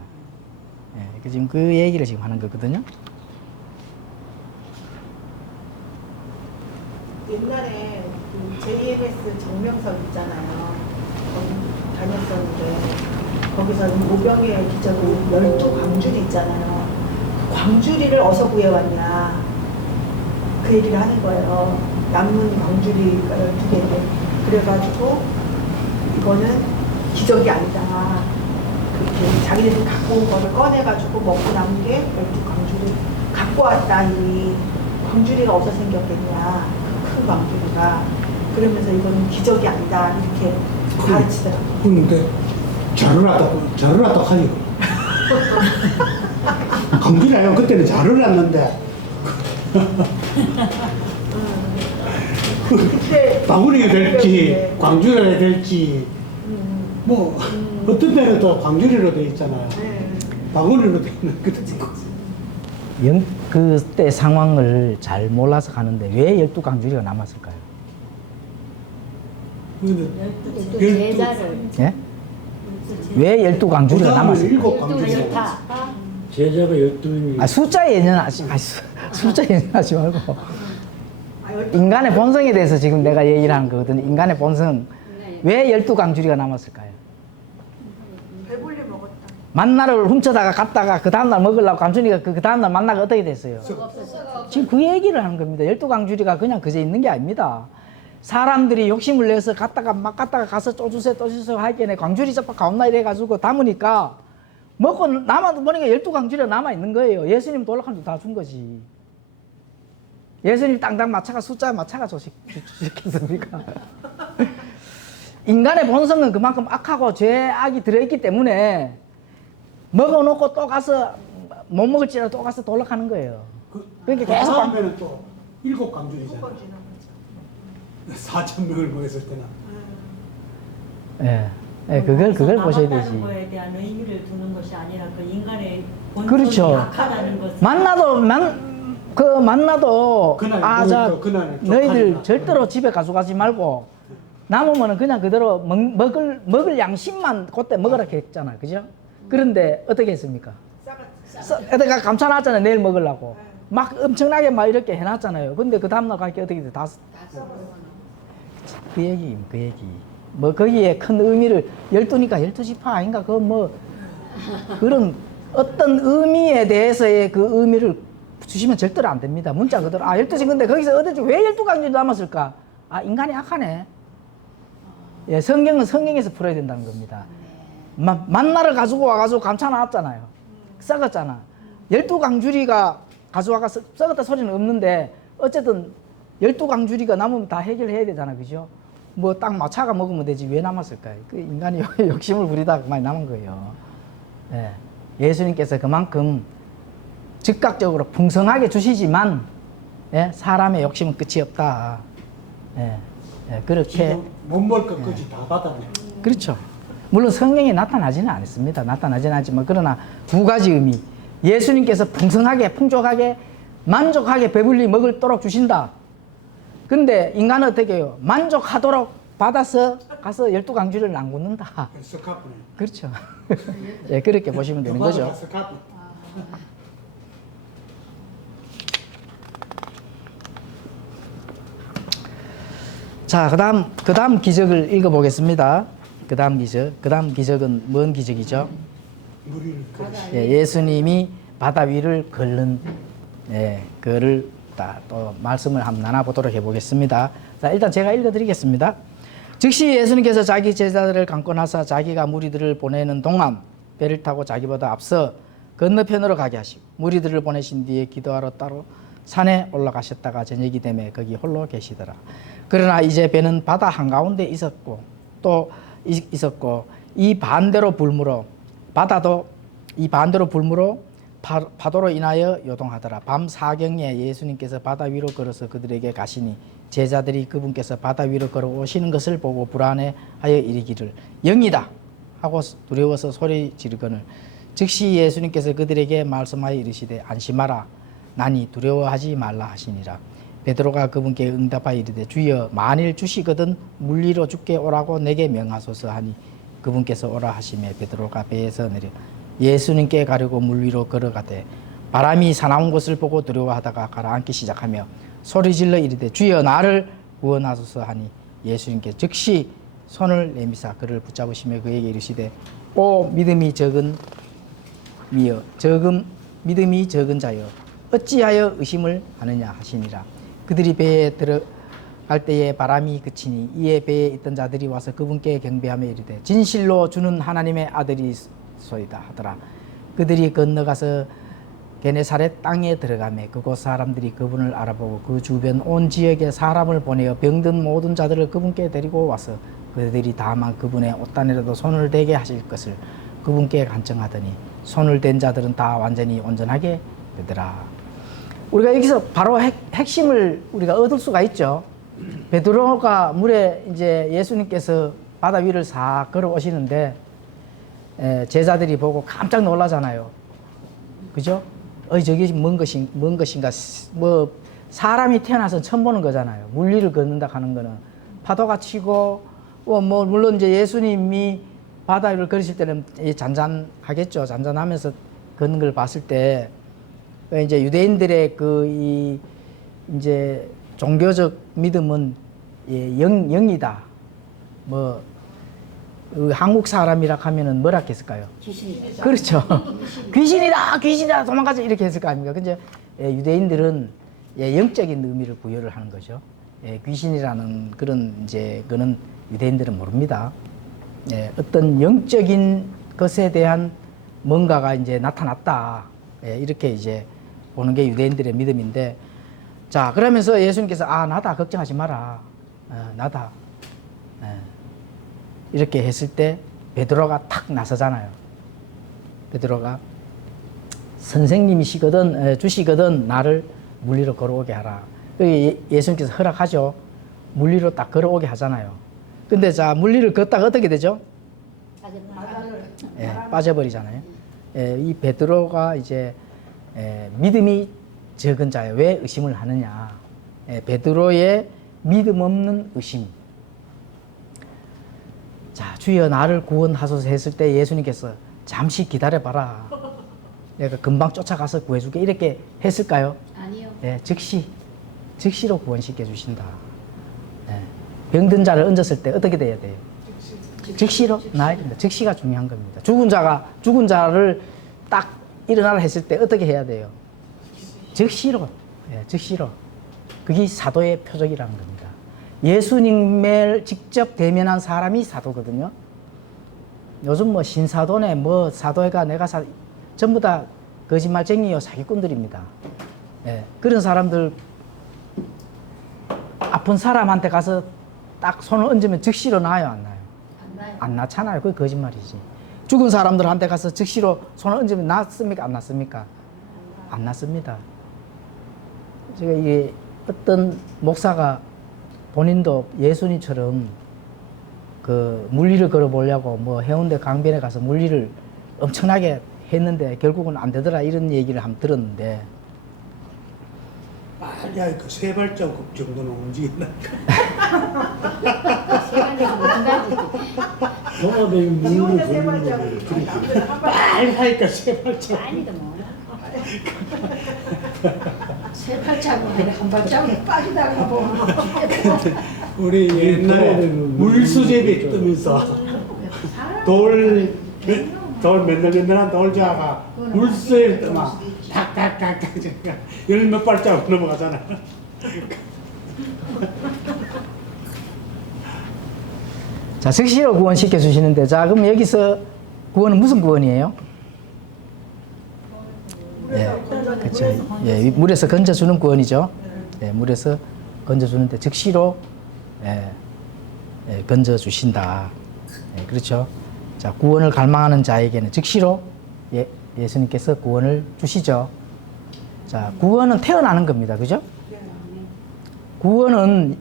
예, 지금 그 얘기를 지금 하는 거거든요. 옛날에 그 JMS 정명석 있잖아요. 거기 다녔었는데 거기서 모병의 기적으로 12광주리 있잖아요. 그 광주리를 어디서 구해왔냐 그 얘기를 하는 거예요. 남문 광주리가 12개인데 그래가지고 이거는 기적이 아니다. 그렇게 자기네들이 갖고 온 거를 꺼내가지고 먹고 남은 게 12광주리 갖고 왔다. 이미 광주리가 어디서 생겼겠냐, 그 큰 광주리가. 그러면서 이거는 기적이 아니다 이렇게 가르치더라고요. 그런데 자를 왔다 하니 감기나요. 그때는 자를 왔는데 그때 바구니가 될지 광주리가 될지 뭐 어떤 데는 또 광주리로 돼 있잖아요. 바구니로 돼 있는 거지. 그때 상황을 잘 몰라서 가는데 왜 12강주리가 남았을까요? 제자를 예? 왜 12강주리가 남았을까요? 12좋다. 제자가 12명이 아, 숫자에 숫자에 연연하지 말고 인간의 본성에 대해서 지금 내가 얘기를 하는 거거든요. 인간의 본성. 왜 12강주리가 남았을까요? 배불리 먹었다. 만나를 훔쳐다가 갔다가 그 다음날 먹으려고 감춘이가 그 다음날 만나가 어떻게 됐어요? 지금 그 얘기를 하는 겁니다. 12강주리가 그냥 그저 있는 게 아닙니다. 사람들이 욕심을 내서 갔다가 가서 또 주세요 하기에는 광주리 접박 가온나 이래가지고 담으니까 먹고 남아도 보니까 12강주리가 남아있는 거예요. 예수님 돌아가면서 다 준 거지. 예수님 땅땅 맞춰가 숫자 맞춰가 주셨겠습니까? 인간의 본성은 그만큼 악하고 죄악이 들어있기 때문에 먹어놓고 또 가서 못 먹을지라도 또 가서 돌아가는 거예요. 그러니까 계속 다음에는 또 7강주리잖아요. 4,000명을 모였을 때는. 예, 그걸 보셔야 되지. 남았다는 거에 대한 의미를 두는 것이 아니라 그 인간의 본성이 그렇죠. 약하다는 것을 만나도 그날 그날 너희들 족하니까. 절대로 집에 가져가지 말고 남으면은 그냥 그대로 먹을 양심만 그때 먹으라 했잖아요, 그죠? 그런데 어떻게 했습니까? 애들가 감춰놨잖아요, 내일 먹으려고. 막 엄청나게 막 이렇게 해놨잖아요. 근데 그 다음날 갈게 어떻게 돼? 그 얘기. 뭐 거기에 큰 의미를 12니까 12지파 아닌가? 그런 어떤 의미에 대해서의 그 의미를 주시면 절대로 안 됩니다. 문자 그대로. 12시 근데 거기서 어디지 왜 12강조리 남았을까? 인간이 악하네. 예, 성경은 성경에서 풀어야 된다는 겁니다. 만나를 가지고 와가지고 감차 나왔잖아요. 썩었잖아. 12강주리가 가져와가 썩었다 소리는 없는데 어쨌든 12강주리가 남으면 다 해결해야 되잖아. 그죠? 뭐 딱 마차가 먹으면 되지 왜 남았을까요? 그 인간이 욕심을 부리다가 많이 남은 거예요. 예. 예수님께서 그만큼 즉각적으로 풍성하게 주시지만 예? 사람의 욕심은 끝이 없다. 예. 예. 그렇게 지금 못 먹을 것까지 다 받아내. 그렇죠. 물론 성경에 나타나지는 않습니다. 나타나지는 않지만 그러나 두 가지 의미. 예수님께서 풍성하게 풍족하게 만족하게 배불리 먹을도록 주신다. 근데 인간은 어떻게 해요? 만족하도록 받아서 가서 12강주리를 안 굽는다. 스카프네. 그렇죠. 예, 그렇게 보시면 되는 거죠. 스카프. 자, 그다음 기적을 읽어보겠습니다. 그다음 기적은 뭔 기적이죠? 물을 예, 예수님이 바다 위를 걷는 그를 또 말씀을 한번 나눠보도록 해보겠습니다. 자, 일단 제가 읽어드리겠습니다. 즉시 예수님께서 자기 제자들을 강권하사 자기가 무리들을 보내는 동안 배를 타고 자기보다 앞서 건너편으로 가게 하시고 무리들을 보내신 뒤에 기도하러 따로 산에 올라가셨다가 저녁이 되매 거기 홀로 계시더라. 그러나 이제 배는 바다 한가운데 있었고 이 반대로 불므로 바다도 이 반대로 불므로 파도로 인하여 요동하더라. 밤 사경에 예수님께서 바다 위로 걸어서 그들에게 가시니 제자들이 그분께서 바다 위로 걸어오시는 것을 보고 불안해하여 이르기를 영이다 하고 두려워서 소리 지르거늘 즉시 예수님께서 그들에게 말씀하여 이르시되 안심하라 나니 두려워하지 말라 하시니라. 베드로가 그분께 응답하여 이르되 주여 만일 주시거든 물 위로 죽게 오라고 내게 명하소서 하니 그분께서 오라 하시매 베드로가 배에서 내려 예수님께 가려고 물 위로 걸어가되 바람이 사나운 것을 보고 두려워하다가 가라앉기 시작하며 소리질러 이르되 주여 나를 구원하소서 하니 예수님께 즉시 손을 내미사 그를 붙잡으시며 그에게 이르시되 오 믿음이 적은 자여 어찌하여 의심을 하느냐 하시니라. 그들이 배에 들어갈 때에 바람이 그치니 이에 배에 있던 자들이 와서 그분께 경배하며 이르되 진실로 주는 하나님의 아들이소이다 하더라. 그들이 건너가서 게네사렛 땅에 들어가매 그곳 사람들이 그분을 알아보고 그 주변 온 지역에 사람을 보내어 병든 모든 자들을 그분께 데리고 와서 그들이 다만 그분의 옷단에라도 손을 대게 하실 것을 그분께 간청하더니 손을 댄 자들은 다 완전히 온전하게 되더라. 우리가 여기서 바로 핵심을 우리가 얻을 수가 있죠. 베드로가 물에 이제 예수님께서 바다 위를 싹 걸어오시는데 제자들이 보고 깜짝 놀라잖아요. 그죠? 저게 뭔 것인가. 뭐 사람이 태어나서 처음 보는 거잖아요. 물 위를 걷는다 하는 거는 파도가 치고 뭐 물론 이제 예수님이 바다 위를 걸으실 때는 잔잔하겠죠. 잔잔하면서 걷는 걸 봤을 때 이제 유대인들의 이제 종교적 믿음은 영이다. 한국 사람이라 하면은 뭐라 했을까요? 귀신이다. 그렇죠. 귀신이다 도망가자 이렇게 했을 거 아닙니까? 근데 유대인들은 영적인 의미를 부여를 하는 거죠. 귀신이라는 그거는 유대인들은 모릅니다. 어떤 영적인 것에 대한 뭔가가 이제 나타났다. 이렇게 이제 보는 게 유대인들의 믿음인데, 자, 그러면서 예수님께서 나다 걱정하지 마라. 나다. 이렇게 했을 때 베드로가 탁 나서잖아요. 베드로가 선생님이시거든 주시거든 나를 물 위로 걸어오게 하라. 예수님께서 허락하죠. 물 위로 딱 걸어오게 하잖아요. 근데 자, 물 위를 걷다가 어떻게 되죠? 빠져버리잖아요. 이 베드로가 이제 믿음이 적은 자예요. 왜 의심을 하느냐? 베드로의 믿음 없는 의심. 자, 주여 나를 구원하소서 했을 때 예수님께서 잠시 기다려봐라. 내가 금방 쫓아가서 구해줄게. 이렇게 했을까요? 아니요. 즉시로 구원시켜 주신다. 병든 자를 얹었을 때 어떻게 돼야 돼요? 즉시로 나아야 됩니다. 즉시가 중요한 겁니다. 죽은 자를 딱 일어나라 했을 때 어떻게 해야 돼요? 즉시로. 예, 즉시로. 그게 사도의 표적이라는 겁니다. 예수님을 직접 대면한 사람이 사도거든요. 요즘 뭐 신사도네, 뭐 사도회가 내가 전부 다 거짓말쟁이요, 사기꾼들입니다. 예, 그런 사람들 아픈 사람한테 가서 딱 손을 얹으면 즉시로 나아요, 안 나요? 안 나요. 안 낳잖아요. 그게 거짓말이지. 죽은 사람들한테 가서 즉시로 손을 얹으면 낫습니까? 안 낫습니까? 안 낫습니다. 제가 이게 어떤 목사가 본인도 예수님처럼 그 물리를 걸어보려고 뭐 해운대 강변에 가서 물리를 엄청나게 했는데 결국은 안 되더라 이런 얘기를 한번 들었는데 빨리 하니까 세 발자국 정도는 움직인다. 시간이 못 가지. 동화되게 물로 세 보는 발자국. 거예요. 남들은 한 발자국. 빨리 하니까 세 발자국. 빨리도 못. 세 발자국 아니라 한 발자국에 빠지다가 보면 우리 옛날에 동화되는 물수제비 물로 뜨면서 돌 맨들맨들한 돌자가 물수제비 뜨면 탁탁탁탁 열몇 발자국 넘어가잖아. 자, 즉시로 구원시켜 주시는데 자, 그럼 여기서 구원은 무슨 구원이에요? 예, 그렇죠. 예, 물에서 건져주는 구원이죠. 예, 물에서 건져주는데 즉시로 건져주신다. 예, 그렇죠. 자, 구원을 갈망하는 자에게는 즉시로 예수님께서 구원을 주시죠. 자, 구원은 태어나는 겁니다. 그죠? 구원은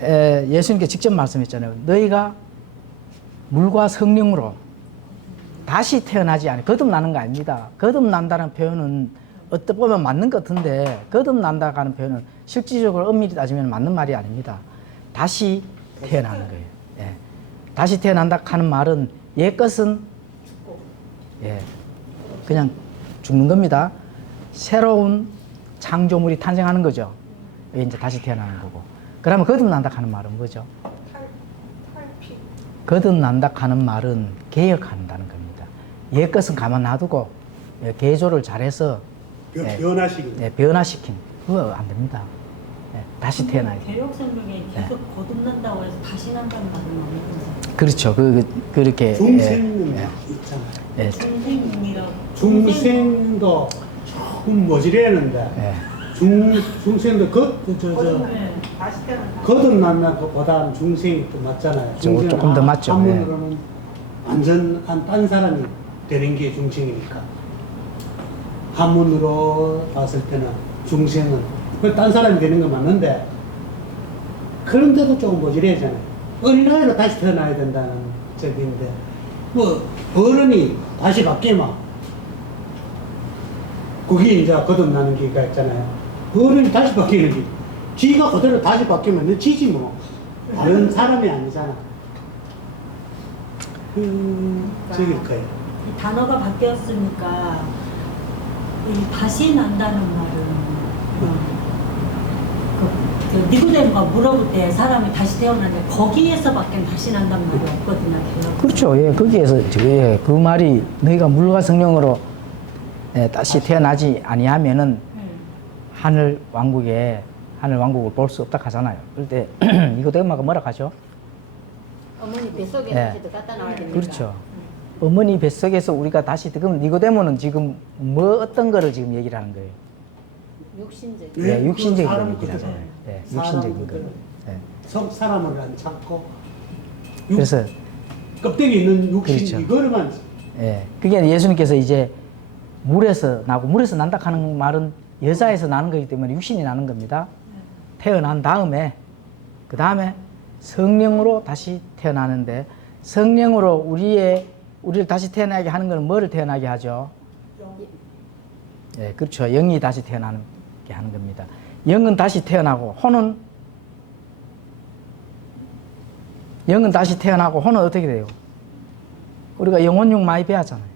예수님께 직접 말씀했잖아요. 너희가 물과 성령으로 다시 태어나지 않아요. 거듭나는 거 아닙니다. 거듭난다는 표현은 어떻게 보면 맞는 것 같은데 거듭난다 하는 표현은 실질적으로 엄밀히 따지면 맞는 말이 아닙니다. 다시 태어나는 거예요. 예. 다시 태어난다 하는 말은 옛것은 그냥 죽는 겁니다. 새로운 창조물이 탄생하는 거죠. 이게 이제 다시 태어나는 거고. 그러면 거듭난다 하는 말은 뭐죠? 거듭난다 하는 말은 개혁한다는 겁니다. 옛것은 가만 놔두고 개조를 잘해서 변화시키는. 변화시킨. 그거 안 됩니다. 다시 태어나야 돼요. 개혁 성경에 계속 거듭난다고 해서 다시 난다는 말은 없는 거죠. 그렇죠. 그렇게 중생은 있잖아요. 중생이라고. 중생도 조금 모질했는데 중생도 다시 태어난다. 거듭난다 보다는 중생이 더 맞잖아요. 조금 더 맞죠. 한문으로는 완전한 딴 사람이 되는 게 중생이니까. 한문으로 봤을 때는 중생은 딴 사람이 되는 거 맞는데 그런데도 조금 모질해잖아요. 어린아이로 다시 태어나야 된다는 적인데 뭐 어른이 다시 바뀌면 그게 이제 거듭나는 기가 있잖아요. 어른이 다시 바뀌는 게 지가 그대로 다시 바뀌면 너 지지 뭐 다른 사람이 아니잖아. 저길 거예요. 이 단어가 바뀌었으니까 이 다시 난다는 말은 그 니고데모가 물어볼 때 사람이 다시 태어나는데 거기에서밖에 다시 난다는 말이 없거든요. 개혁. 그렇죠. 예, 거기에서 그 말이 너희가 물과 성령으로 다시 태어나지 아니하면은 하늘 왕국을 볼 수 없다 하잖아요. 그럴 때 니고데모가 뭐라 하죠? 어머니 뱃속에 있는지도 갖다 놔야 됩니까? 그렇죠. 어머니 뱃속에서 우리가 다시 그럼 니고데모는 지금 뭐 어떤 거를 지금 얘기를 하는 거예요? 육신적. 예, 육신적인 걸 사람 얘기를 하잖아요. 그대로. 예, 육신적인 사람 거. 그대로. 예. 사람을 안 찾고 그래서 껍데기 있는 육신 그렇죠. 이거를만 그게 예수님께서 이제 물에서 난다 하는 말은 여자에서 나는 거기 때문에 육신이 나는 겁니다. 태어난 다음에 그 다음에 성령으로 다시 태어나는데 성령으로 우리를 다시 태어나게 하는 것은 뭐를 태어나게 하죠? 예, 그렇죠. 영이 다시 태어나게 하는 겁니다. 영은 다시 태어나고 영은 다시 태어나고 혼은 어떻게 돼요? 우리가 영혼육 많이 배웠잖아요.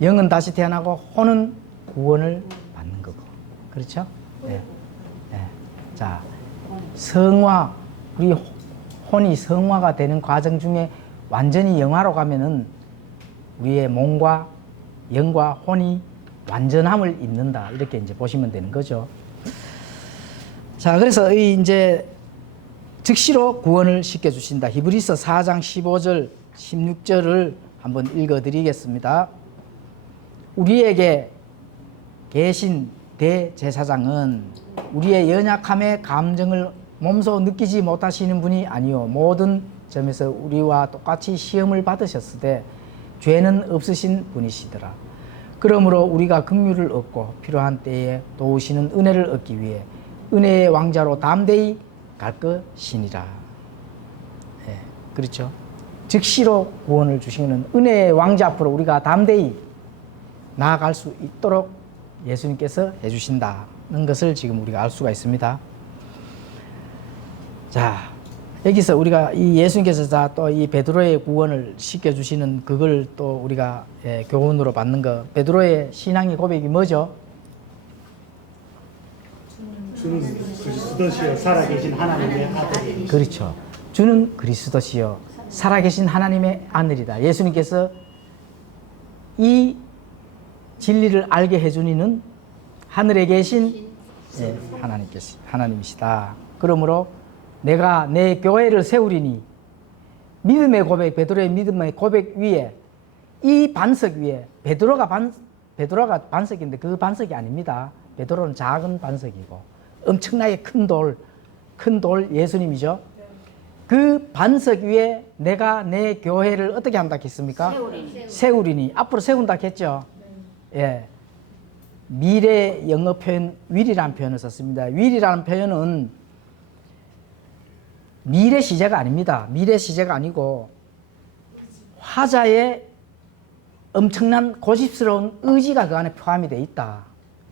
영은 다시 태어나고 혼은 구원을 받는 거고. 그렇죠? 예. 예. 자, 우리 혼이 성화가 되는 과정 중에 완전히 영화로 가면은 우리의 몸과 영과 혼이 완전함을 잇는다. 이렇게 이제 보시면 되는 거죠. 자, 그래서 이제 즉시로 구원을 시켜주신다. 히브리서 4장 15절, 16절을 한번 읽어드리겠습니다. 우리에게 계신 대제사장은 우리의 연약함의 감정을 몸소 느끼지 못하시는 분이 아니요 모든 점에서 우리와 똑같이 시험을 받으셨으되 죄는 없으신 분이시더라. 그러므로 우리가 긍휼을 얻고 필요한 때에 도우시는 은혜를 얻기 위해 은혜의 왕자로 담대히 갈 것이니라. 예, 그렇죠. 즉시로 구원을 주시는 은혜의 왕자 앞으로 우리가 담대히 나아갈 수 있도록 예수님께서 해주신다는 것을 지금 우리가 알 수가 있습니다. 자, 여기서 우리가 이 예수님께서 또 이 베드로의 구원을 시켜주시는 그걸 또 우리가 교훈으로 받는 거, 베드로의 신앙의 고백이 뭐죠? 주는 그리스도시요 살아계신 하나님의 아들. 그렇죠. 주는 그리스도시요 살아계신 하나님의 아들이다. 예수님께서 이 진리를 알게 해주니는 하늘에 계신 하나님이시다. 그러므로 내가 내 교회를 세우리니 믿음의 고백, 베드로의 믿음의 고백 위에 이 반석 위에 베드로가 반석인데 그 반석이 아닙니다. 베드로는 작은 반석이고 엄청나게 큰 돌 예수님이죠. 그 반석 위에 내가 내 교회를 어떻게 한다 했습니까? 세우리니. 앞으로 세운다 했죠. 예. 미래 영어 표현 will이라는 표현을 썼습니다. will이라는 표현은 미래 시제가 아닙니다. 미래 시제가 아니고 화자의 엄청난 고집스러운 의지가 그 안에 포함이 되어 있다.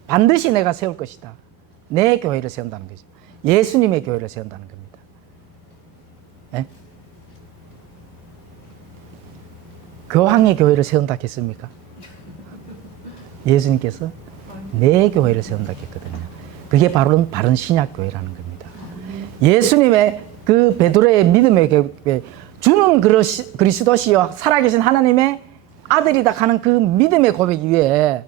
반드시 내가 세울 것이다. 내 교회를 세운다는 거죠. 예수님의 교회를 세운다는 겁니다. 예? 교황의 교회를 세운다 했습니까? 예수님께서 내 교회를 세운다 했거든요. 그게 바로 바른 신약 교회라는 겁니다. 예수님의 그 베드로의 믿음의 교회, 주는 그리스도시요 살아계신 하나님의 아들이다 하는 그 믿음의 고백 위에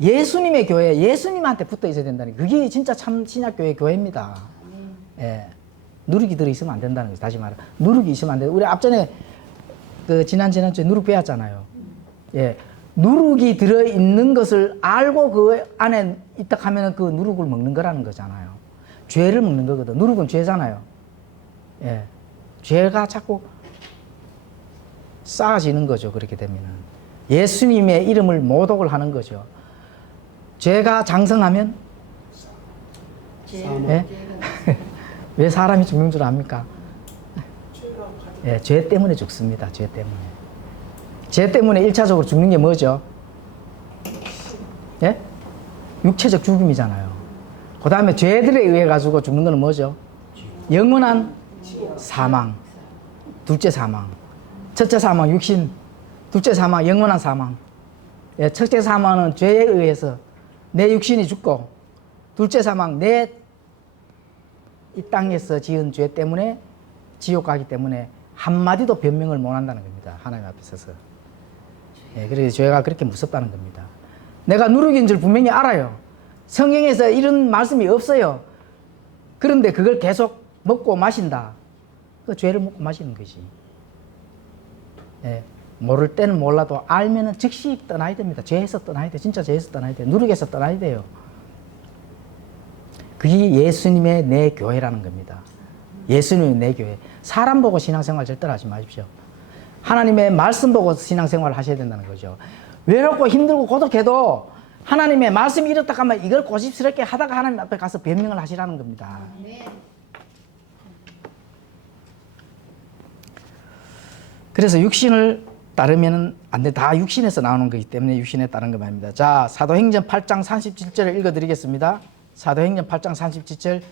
예수님의 교회, 예수님한테 붙어 있어야 된다는 게 그게 진짜 참 신약교회 교회입니다. 예. 누룩이 들어있으면 안 된다는 거죠. 다시 말해 누룩이 있으면 안 돼요. 우리 앞전에 그 지난주에 누룩 배웠잖아요. 예. 누룩이 들어있는 것을 알고 그 안에 있다 하면 그 누룩을 먹는 거라는 거잖아요. 죄를 먹는 거거든. 누룩은 죄잖아요. 예. 죄가 자꾸 쌓아지는 거죠. 그렇게 되면은. 예수님의 이름을 모독을 하는 거죠. 죄가 장성하면 예? 왜 사람이 죽는 줄 압니까? 예, 죄 때문에 죽습니다. 죄 때문에. 죄 때문에 1차적으로 죽는 게 뭐죠? 예? 육체적 죽음이잖아요. 그 다음에 죄들에 의해 가지고 죽는 거는 뭐죠? 영원한 사망. 둘째 사망. 첫째 사망, 육신. 둘째 사망, 영원한 사망. 예, 첫째 사망은 죄에 의해서 내 육신이 죽고, 둘째 사망, 내 이 땅에서 지은 죄 때문에 지옥 가기 때문에 한마디도 변명을 못 한다는 겁니다. 하나님 앞에 서서. 예, 그래서 죄가 그렇게 무섭다는 겁니다. 내가 누룩인 줄 분명히 알아요. 성경에서 이런 말씀이 없어요. 그런데 그걸 계속 먹고 마신다. 그 죄를 먹고 마시는 것이. 예, 모를 때는 몰라도 알면은 즉시 떠나야 됩니다. 죄에서 떠나야 돼. 진짜 죄에서 떠나야 돼. 누룩에서 떠나야 돼요. 그게 예수님의 내 교회라는 겁니다. 예수님의 내 교회. 사람 보고 신앙생활 절대로 하지 마십시오. 하나님의 말씀 보고 신앙생활을 하셔야 된다는 거죠. 외롭고 힘들고 고독해도 하나님의 말씀이 이렇다 하면 이걸 고집스럽게 하다가 하나님 앞에 가서 변명을 하시라는 겁니다. 그래서 육신을 따르면 안 돼. 다 육신에서 나오는 거기 때문에 육신에 따른 거 말입니다. 자, 사도행전 8장 37절을 읽어드리겠습니다. 사도행전 8장 37절.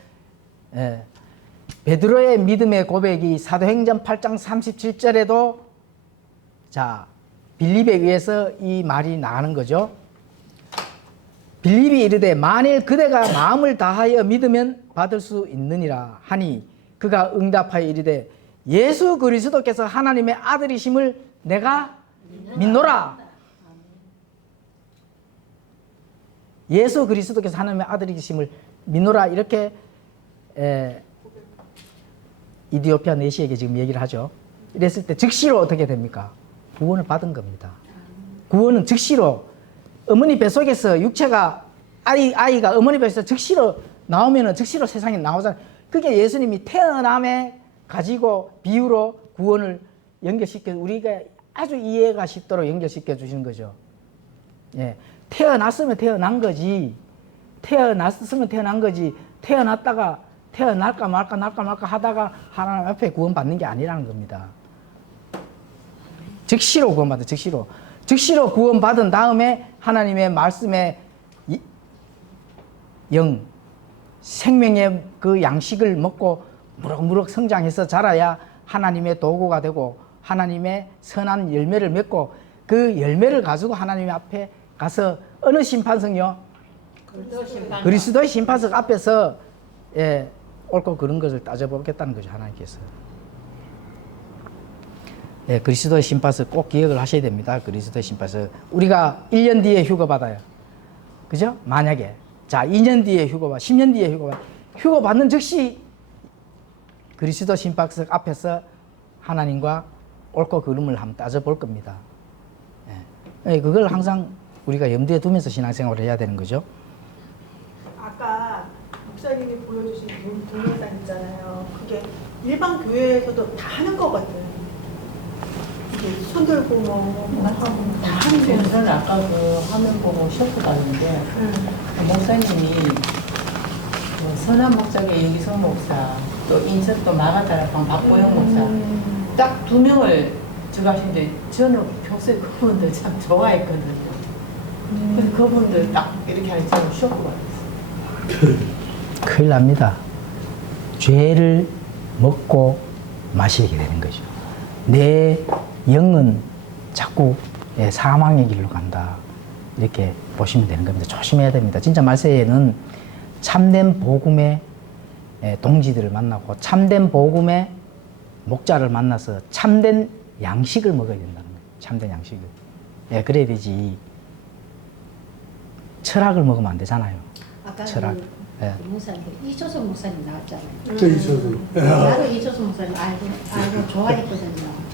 예. 베드로의 믿음의 고백이 사도행전 8장 37절에도 자, 빌립에 의해서 이 말이 나가는 거죠. 빌립이 이르되 만일 그대가 마음을 다하여 믿으면 받을 수 있느니라 하니 그가 응답하여 이르되 예수 그리스도께서 하나님의 아들이심을 내가 믿노라. 예수 그리스도께서 하나님의 아들이심을 믿노라 이렇게 이디오피아 내시에게 지금 얘기를 하죠. 이랬을 때 즉시로 어떻게 됩니까? 구원을 받은 겁니다. 구원은 즉시로 어머니 뱃속에서 육체가 아이가 어머니 뱃에서 즉시로 나오면은 즉시로 세상에 나오잖아요. 그게 예수님이 태어남에 가지고 비유로 구원을 연결시켜 우리가 아주 이해가 쉽도록 연결시켜 주시는 거죠. 예. 태어났으면 태어난 거지. 태어났으면 태어난 거지. 태어났다가 태어날까 말까 하다가 하나님 앞에 구원받는 게 아니라는 겁니다. 즉시로 구원받은 즉시로 구원받은 다음에 하나님의 말씀에 영 생명의 그 양식을 먹고 무럭무럭 성장해서 자라야 하나님의 도구가 되고 하나님의 선한 열매를 맺고 그 열매를 가지고 하나님 앞에 가서 어느 심판석요? 그리스도의 심판석 앞에서 옳고 그른 것을 따져보겠다는 거죠. 하나님께서. 그리스도의 심판석 꼭 기억을 하셔야 됩니다. 그리스도의 심판석. 우리가 1년 뒤에 휴가 받아요. 그죠? 만약에. 자, 2년 뒤에 휴가 받아, 10년 뒤에 휴가 받는 즉시 그리스도 심판석 앞에서 하나님과 옳고 그름을 한번 따져볼 겁니다. 그걸 항상 우리가 염두에 두면서 신앙생활을 해야 되는 거죠. 아까 목사님이 보여주신 동영상 있잖아요. 그게 일반 교회에서도 다 하는 거거든. 이게 손들고 뭐 하고 다 하는 거. 저는 아까 그 화면 보고 쇼크 받았는데 그 목사님이 뭐 선한 목자계 여기성 목사 또 인천 또 마가다락방 박보영 목사 딱 두 명을 저거 하시는데 저는 평소에 그분들 참 좋아했거든요. 그래서 그분들 딱 이렇게 하니 저는 쇼크 받았어요. 큰일 납니다. 죄를 먹고 마시게 되는 거죠. 내 영은 자꾸 사망의 길로 간다. 이렇게 보시면 되는 겁니다. 조심해야 됩니다. 진짜 말세에는 참된 복음의 동지들을 만나고 참된 복음의 목자를 만나서 참된 양식을 먹어야 된다는 거예요. 참된 양식을. 그래야 되지. 철학을 먹으면 안 되잖아요. 아까 철학. 그 목사님, 이초선 목사님 나왔잖아요. 저 있어서. 나도 이초선 목사님 알고 좋아했거든요.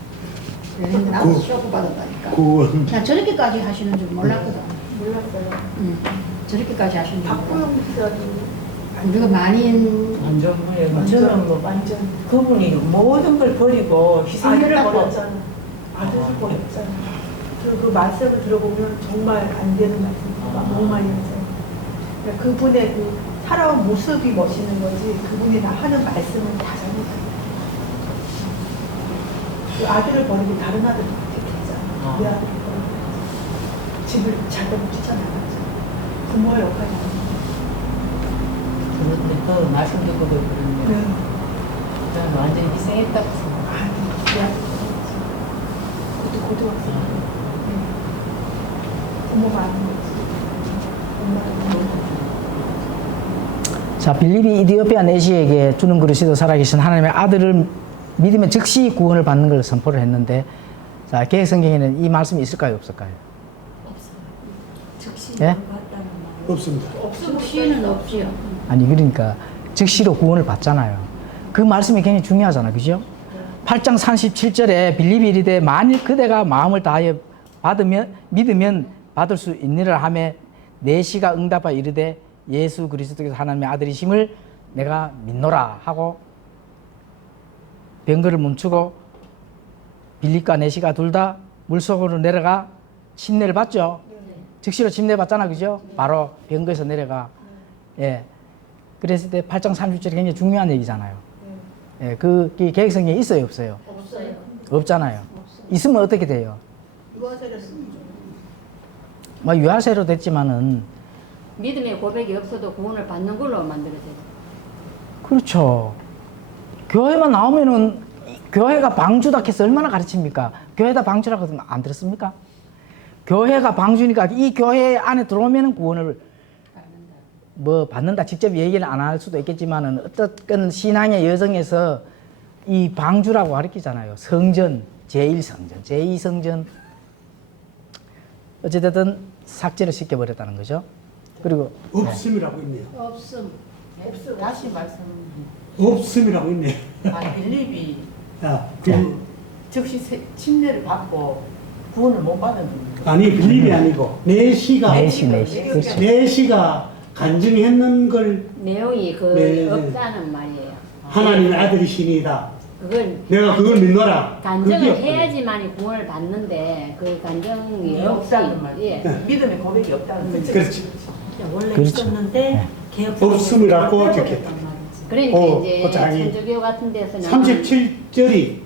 그런데 나도 쇼크 받았다니까. 구원. 난 저렇게까지 하시는 줄 몰랐거든. 몰랐어요. 저렇게까지 하시는 줄 몰랐거든. 박보영 기자도 우리가 많이 완전 그래요. 저는 뭐 완전 그분이 모든 걸 버리고 희생을 아들을 하고 버렸잖아. 아들을 버렸잖아. 그 말씀을 들어보면 정말 안 되는 말씀이 너무 많이 하잖아요. 그러니까 그분의 그 살아온 모습이 멋있는 거지 그분이 나 하는 말씀은 다 잘못한 거야. 그 아들을 버리고 다른 아들을 택했잖아. 내 아들을 버리고 집을 자기가 쫓아나갔잖아. 부모의 역할이 아니야. 그런데 그 말씀 듣고 그러는데 네. 저는 완전히 희생했다고 생각해요. 아니, 내 아들 버렸지. 그것도 고등학생. 부모가 아닌 거지. 엄마도 자, 빌립이 이디오피아 내시에게 주는 그리스도 살아계신 하나님의 아들을 믿으면 즉시 구원을 받는 걸 선포를 했는데, 자, 개혁성경에는 이 말씀이 있을까요, 없을까요? 즉시 예? 받다는 말. 없습니다. 즉시는 없지요. 아니, 그러니까 즉시로 구원을 받잖아요. 그 말씀이 굉장히 중요하잖아요, 그죠? 8장 37절에 빌립이 이르되 만일 그대가 마음을 다하여 믿으면 받을 수 있느니라 하며 내시가 응답하여 이르되 예수 그리스도께서 하나님의 아들이심을 내가 믿노라 하고 병거를 멈추고 빌립과 내시가 둘 다 물속으로 내려가 침례를 받죠. 즉시로 침례 받잖아, 그죠? 바로 병거에서 내려가. 그랬을 때 8장 30절이 굉장히 중요한 얘기잖아요. 그 계획성이 있어요, 없어요? 없어요. 없잖아요. 있으면 어떻게 돼요? 유아세를 쓰면 뭐 유아세로 됐지만은 믿음의 고백이 없어도 구원을 받는 걸로 만들어져요. 그렇죠. 교회만 나오면은 교회가 방주다 해서 얼마나 가르칩니까? 교회다 방주라고 하면 안 들었습니까? 교회가 방주니까 이 교회 안에 들어오면은 구원을 뭐 받는다 직접 얘기를 안 할 수도 있겠지만은 어떤 신앙의 여정에서 이 방주라고 가르치잖아요. 성전, 제1성전, 제2성전 어찌됐든 삭제를 시켜버렸다는 거죠. 그리고 없음이라고 있네요. 없음. 다시 말씀. 없음이라고 있네요. 아, 빌립이 야, 즉시 침례를 받고 구원을 못 받은 겁니다. 아니 빌립이 아니고 내시가 내시 그렇죠. 내시가 간증했는 걸 내용이 그 네. 없다는 말이에요. 하나님의 아들이시니다. 그걸 내가 그걸 믿노라. 간증을 그게 없거든요. 해야지만 구원을 받는데 그 간증이 이게 없이 없다는 말이에요. 예. 믿음의 고백이 없다는 거죠. 그렇지. 원래 그렇죠. 있었는데 개혁 없음이라고 적혔다. 그러니까 이제 고장이 천주교 같은 데서는 37절이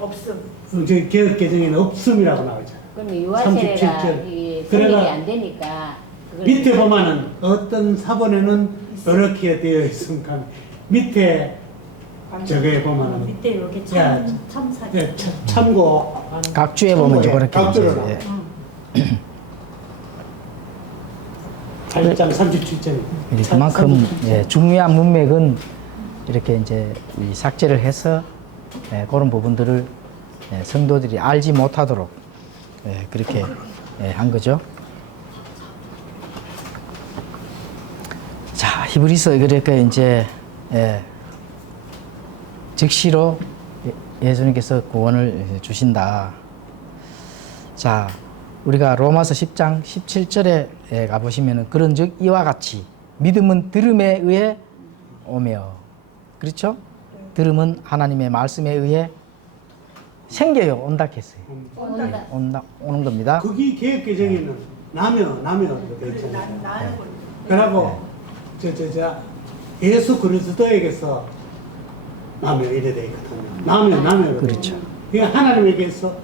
없음. 저기 개혁 개정에는 없음이라고 나오잖아. 그럼 유아세례가 37절. 이게 그래가 성립이 안 되니까 그걸 밑에 보면은 어떤 사본에는 이렇게 되어 있으니까 밑에 저게 보면은 밑에 여기 야, 참사. 예, 참고 각주에 보면 이제 그렇게 각주로 이제, 나와. 예. 8장 37절. 이제 그만큼 예, 중요한 문맥은 이렇게 이제 이 삭제를 해서 예, 그런 부분들을 예, 성도들이 알지 못하도록 예, 그렇게 예, 한 거죠. 자, 히브리서 그러니까 이제 예, 즉시로 예수님께서 구원을 주신다. 자, 우리가 로마서 10장 17절에 가보시면은 그런즉 이와 같이 믿음은 들음에 의해 오며, 그렇죠? 들음은 하나님의 말씀에 의해 생겨요. 온다 했어요. 오는 겁니다. 거기 개혁 개정에는 나며 되어 있잖아요. 나는 걸. 그러고 저 예수 그리스도에게서 나며 이래 되어 있거든요. 나며 그렇죠. 이게 하나님에게서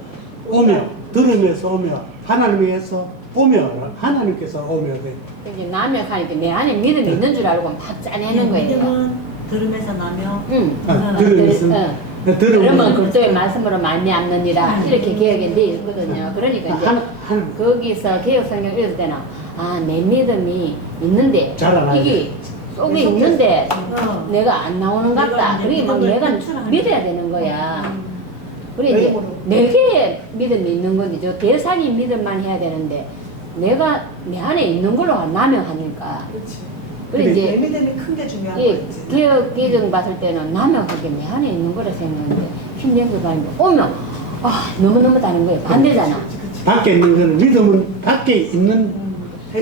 오며 들으면서 오며 하나님에게서 오며 하나님께서 오며 돼. 이제 남역하니까 내 안에 믿음이 있는 줄 알고 막 짜내는 거예요. 믿음은 들음에서 나며 응. 들으면서 그러면 들으면 그리스도의 말씀으로 많이 암느니라 이렇게 개혁이 돼 있거든요. 그러니까 이제 거기서 개혁 성경 읽을 때는 내 믿음이 있는데 자라나야 이게 속에 있는데 어. 내가 안 나오는 것 같다. 내가 그러니까 믿음을 내가 표출하는 믿어야 되는 거야. 그래 이제 내게 믿음이 있는 건데 저 대상이 믿음만 해야 되는데 내가 내 안에 있는 걸로 남용하니까. 그렇지. 그래 내 이제 믿음이 큰 게 중요한 예, 거지. 개혁 개정 봤을 때는 남용하게 내 안에 있는 거라 생각했는데 힘든 거 아니고 오면 너무너무 다른 거예요. 반대잖아. 밖에 있는 거는 믿음은 밖에 있는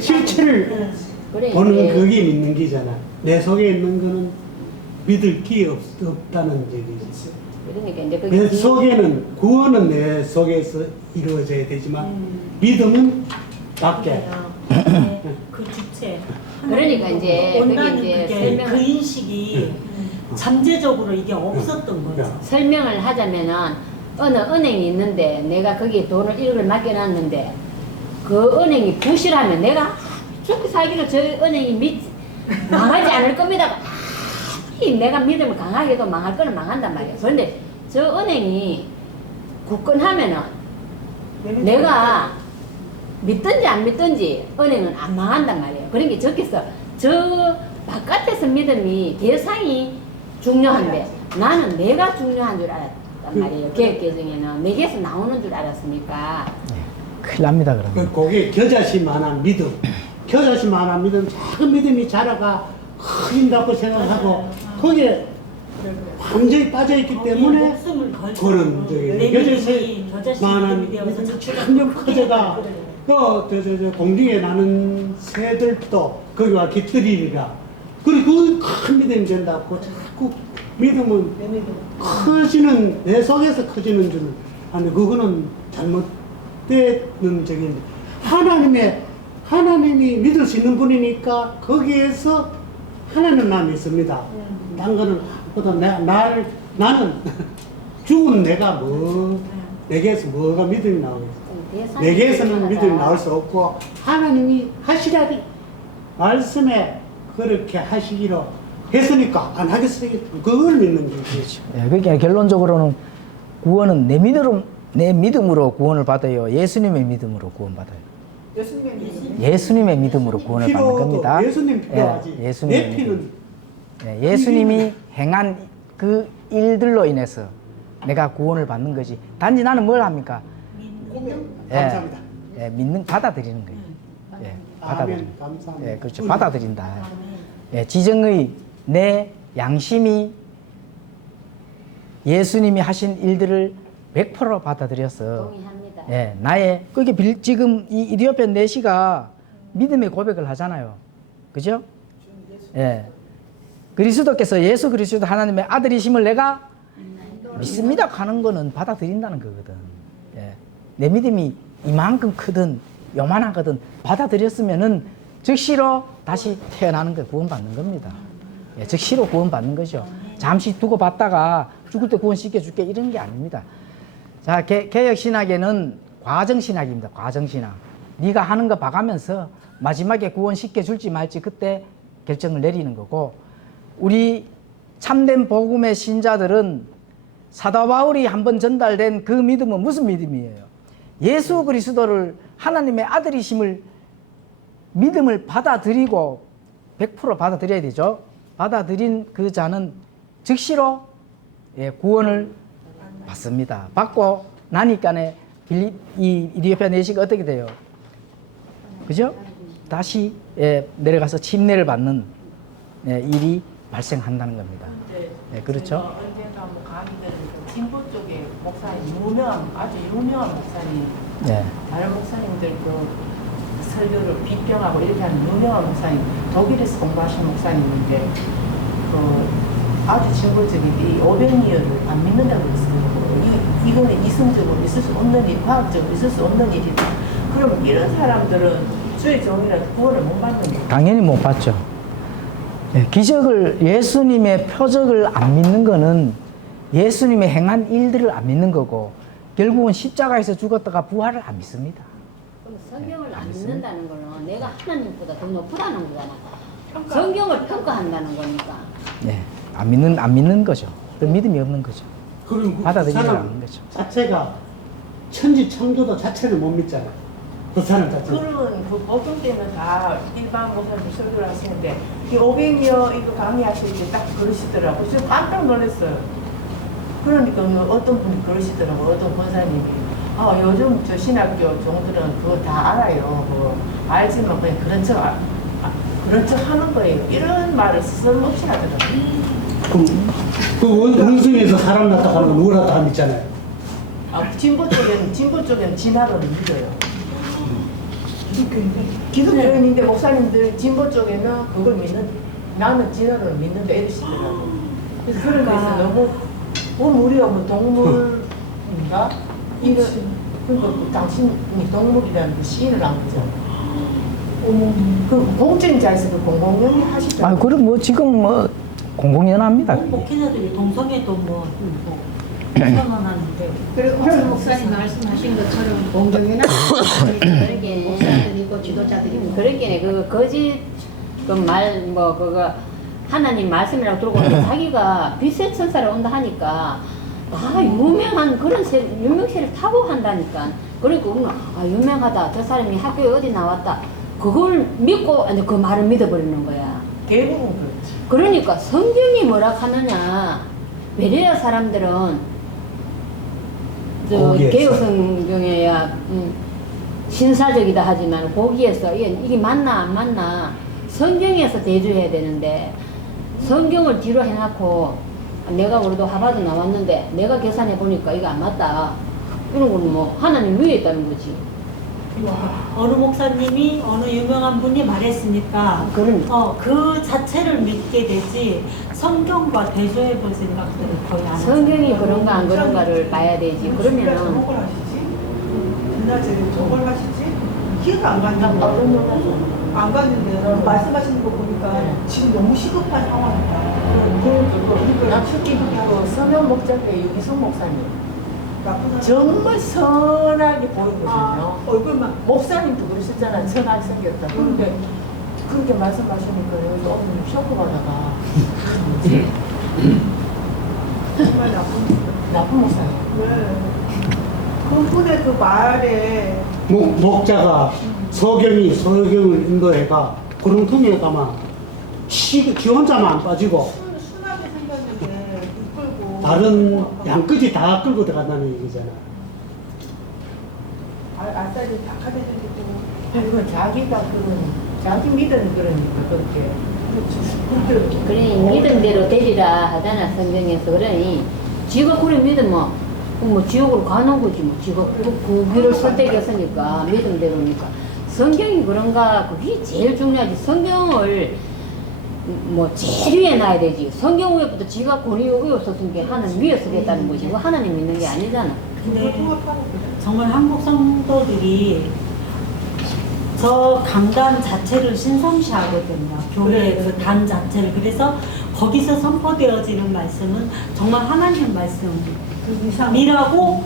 실체를 그래 보는 이제 그게 믿는 기잖아. 내 속에 있는 거는 믿을 게 없다는 얘기지. 그러니까 이제 내 그게 속에는 구원은 내 속에서 이루어져야 되지만 믿음은 밖에. 그 주체. 그러니까 이제 온다는 그게 이제 그게 설명을- 그 인식이 잠재적으로 이게 없었던 거죠. 설명을 하자면은 어느 은행이 있는데 내가 거기에 돈을 1억을 맡겨놨는데 그 은행이 부실하면 내가 저기 살기로 저 은행이 망하지 않을 겁니다. 내가 믿음을 강하게 해도 망할 거는 망한단 말이에요. 그런데 저 은행이 굳건하면은 내가 믿든지 안 믿든지 은행은 안 망한단 말이에요. 그러니까 저기서 저 바깥에서 믿음이 대상이 중요한데 나는 내가 중요한 줄 알았단 말이에요. 개혁 개정에는 내게서 나오는 줄 알았으니까. 큰일 납니다, 그러면. 그게 겨자씨만한 믿음. 겨자씨만한 믿음, 작은 믿음이 자라가 커진다고 생각하고 거기에 완전히 빠져있기 때문에 목숨을 걸고 그런 내 저기 믿음이 겨자씨만한 겨자씨 되어서 믿음이 자꾸가 점점 커져가 저 공중에 나는 새들도 거기와 깃들이리라. 그리고 그 큰 믿음이 된다고 자꾸 믿음은 내 믿음. 커지는 내 속에서 커지는 줄 아니 그거는 잘못되는 적인데 하나님이 믿을 수 있는 분이니까 거기에서 하나님 마음이 있습니다. 딴 거는 보다 나는 죽은 내가 내게서 뭐가 믿음이 나오겠어? 내게서는 믿음이 나올 수 없고 하나님이 하시라니 말씀에 그렇게 하시기로 했으니까 안 하겠어요. 그걸 믿는 거지. 예, 그러니까 결론적으로는 구원은 내 믿음으로 구원을 받아요. 예수님의 믿음으로 구원받아요. 예수님의 믿음. 예수님의 믿음으로 구원을 받는 겁니다. 예수님 필요하지. 예, 예수님의 내 피는 믿음. 예, 예수님이 행한 그 일들로 인해서 내가 구원을 받는 거지. 단지 나는 뭘 합니까? 감사합니다. 예, 받아들이는 거예요. 예. 받아들인. 감사합니다. 예, 그렇죠. 받아들인다. 예, 지정의 내 양심이 예수님이 하신 일들을 100% 받아들여서 동의합니다. 예, 나의 그게 지금 이 이디오피아 내시가 믿음의 고백을 하잖아요. 그죠? 예. 그리스도께서 예수 그리스도 하나님의 아들이심을 내가 믿습니다 하는 거는 받아들인다는 거거든. 예. 내 믿음이 이만큼 크든 요만하거든 받아들였으면은 즉시로 다시 태어나는 거 구원받는 겁니다. 예, 즉시로 구원받는 거죠. 잠시 두고 받다가 죽을 때 구원시켜줄게 이런 게 아닙니다. 자, 개혁신학에는 과정신학입니다. 과정신학. 네가 하는 거 봐가면서 마지막에 구원시켜줄지 말지 그때 결정을 내리는 거고, 우리 참된 복음의 신자들은 사도 바울이 한번 전달된 그 믿음은 무슨 믿음이에요? 예수 그리스도를 하나님의 아들이심을 믿음을 받아들이고 100% 받아들여야 되죠. 받아들인 그 자는 즉시로 구원을 받습니다. 받고 나니까네 이 이디오피아 내시가 어떻게 돼요? 그죠? 다시 내려가서 침례를 받는 일이 발생한다는 겁니다. 그렇죠? 제가 언젠가 뭐 강의를 진보 쪽에 목사님 아주 유명한 목사님, 다른 목사님들 그 설교를 비평하고 이렇게 하는 유명한 목사님, 독일에서 공부하신 목사님인데 아주 진보적인 이 오병이어를 안 믿는다고 그랬어요. 이거는 이성적으로 있을 수 없는 일, 과학적으로 있을 수 없는 일이다. 그러면 이런 사람들은 주의 종이라도 구원을 못 받는 거예요. 당연히 못 받죠. 기적을, 예수님의 표적을 안 믿는 거는 예수님의 행한 일들을 안 믿는 거고, 결국은 십자가에서 죽었다가 부활을 안 믿습니다. 그럼 성경을 안 믿는다는 거는 내가 하나님보다 더 높다는 거잖아. 성경을 평가한다는 거니까. 네, 안 믿는 거죠. 그 믿음이 없는 거죠. 그럼 받아들이지 사람 않는 거죠. 자체가 천지 창조도 자체를 못 믿잖아요. 그 사람 자체. 그런 그 보통 때는 다 일반 목사님 설교를 하시는데 이 오병이어 이거 강의하실 때 딱 그러시더라고요. 저 깜짝 놀랐어요. 그러니까 어떤 분이 그러시더라고요. 어떤 권사님이 요즘 저 신학교 종들은 그거 다 알아요. 뭐 알지만 그냥 그런 척 하는 거예요. 이런 말을 쓸모없이 하더라고요. 그 원숭이에서 사람 낳다 하는 거 누구라도 안 믿잖아요. 진보 쪽에는 진화론을 믿어요. 기독교인인데 목사님들 진보 쪽에는 그걸 나는 진화론을 믿는데 이러시더라고. 그래서 그런 데서 너무 우리가 뭐 동물인가? 그러니까 당신이 동물이라는 그 시인을 한 거죠. 그 공증자에서 그 공공연히 하시더라고요. 그럼 뭐 지금 뭐 공공연합니다. 목회자들이 동성애도 선언하는데 그리고 오늘 목사님 말씀하신 것처럼 공경이나 목사들이고 지도자들이고 그러기에 그 거짓 그거 하나님 말씀이라고 들고 오는데 자기가 빛의 천사를 온다 하니까 유명한 그런 유명세를 타고 한다니까. 그리고 유명하다. 저 사람이 학교에 어디 나왔다. 그걸 믿고 그 말을 믿어버리는 거야. 대부분 그렇지. 그러니까 성경이 뭐라 하느냐. 베레아 사람들은 개혁 성경에야 신사적이다 하지만 거기에서 이게 맞나 안 맞나 성경에서 대조해야 되는데 성경을 뒤로 해놓고 내가 그래도 하버드 나왔는데 내가 계산해 보니까 이거 안 맞다. 이런 건 뭐 하나님 위에 있다는 거지. 어느 목사님이 어느 유명한 분이 말했으니까 그 자체를 믿게 되지 성경과 대조해 볼 생각들은 거의 안 하죠. 성경이 그런가 안 그런가를 봐야 되지. 그러면은 저걸 하시지? 문화재를 저걸 하시지? 기억 안 갔는데 안 갔는데 말씀하시는 거 보니까 지금 너무 시급한 상황이다. 특히 그 서면 목자께 유기성 목사님 나쁜 정말 선하게 보이거든요. 얼굴만 목사님도 그러셨잖아요. 선하게 생겼다. 그런데 그렇게 말씀하시니까 여기서 오늘 쇼크 받아가 정말 나쁜 목사님. 네. 그분의 그 말에 목자가 서경을 인도해가 구렁텅이에 가면 지 혼자만 안 빠지고 순하게 생겼는데 이끌고 다른 양끝이 다 끌고 들어간다는 얘기잖아. 알싸리 다 카드들이고 그리고 자기가 자기 믿은 그러니까 그렇게. 그래 믿음대로 되리라 하잖아 성경에서. 그러니 지가 그래 믿으면 뭐 지옥으로 가는 거지 뭐. 지가 그 길을 선택했으니까 믿음대로니까. 성경이 그런가 그게 제일 중요하지. 성경을 뭐 제일 위에 놔야 되지. 성경 위에부터 지가 권위 외웠었은 게 하나님 위에 서겠다는 거지. 그거 하나님 믿는 게 아니잖아. 근데 정말 한국 성도들이 저 강단 자체를 신성시하거든요. 교회의 그 단 자체를. 그래서 거기서 선포되어지는 말씀은 정말 하나님 말씀이라고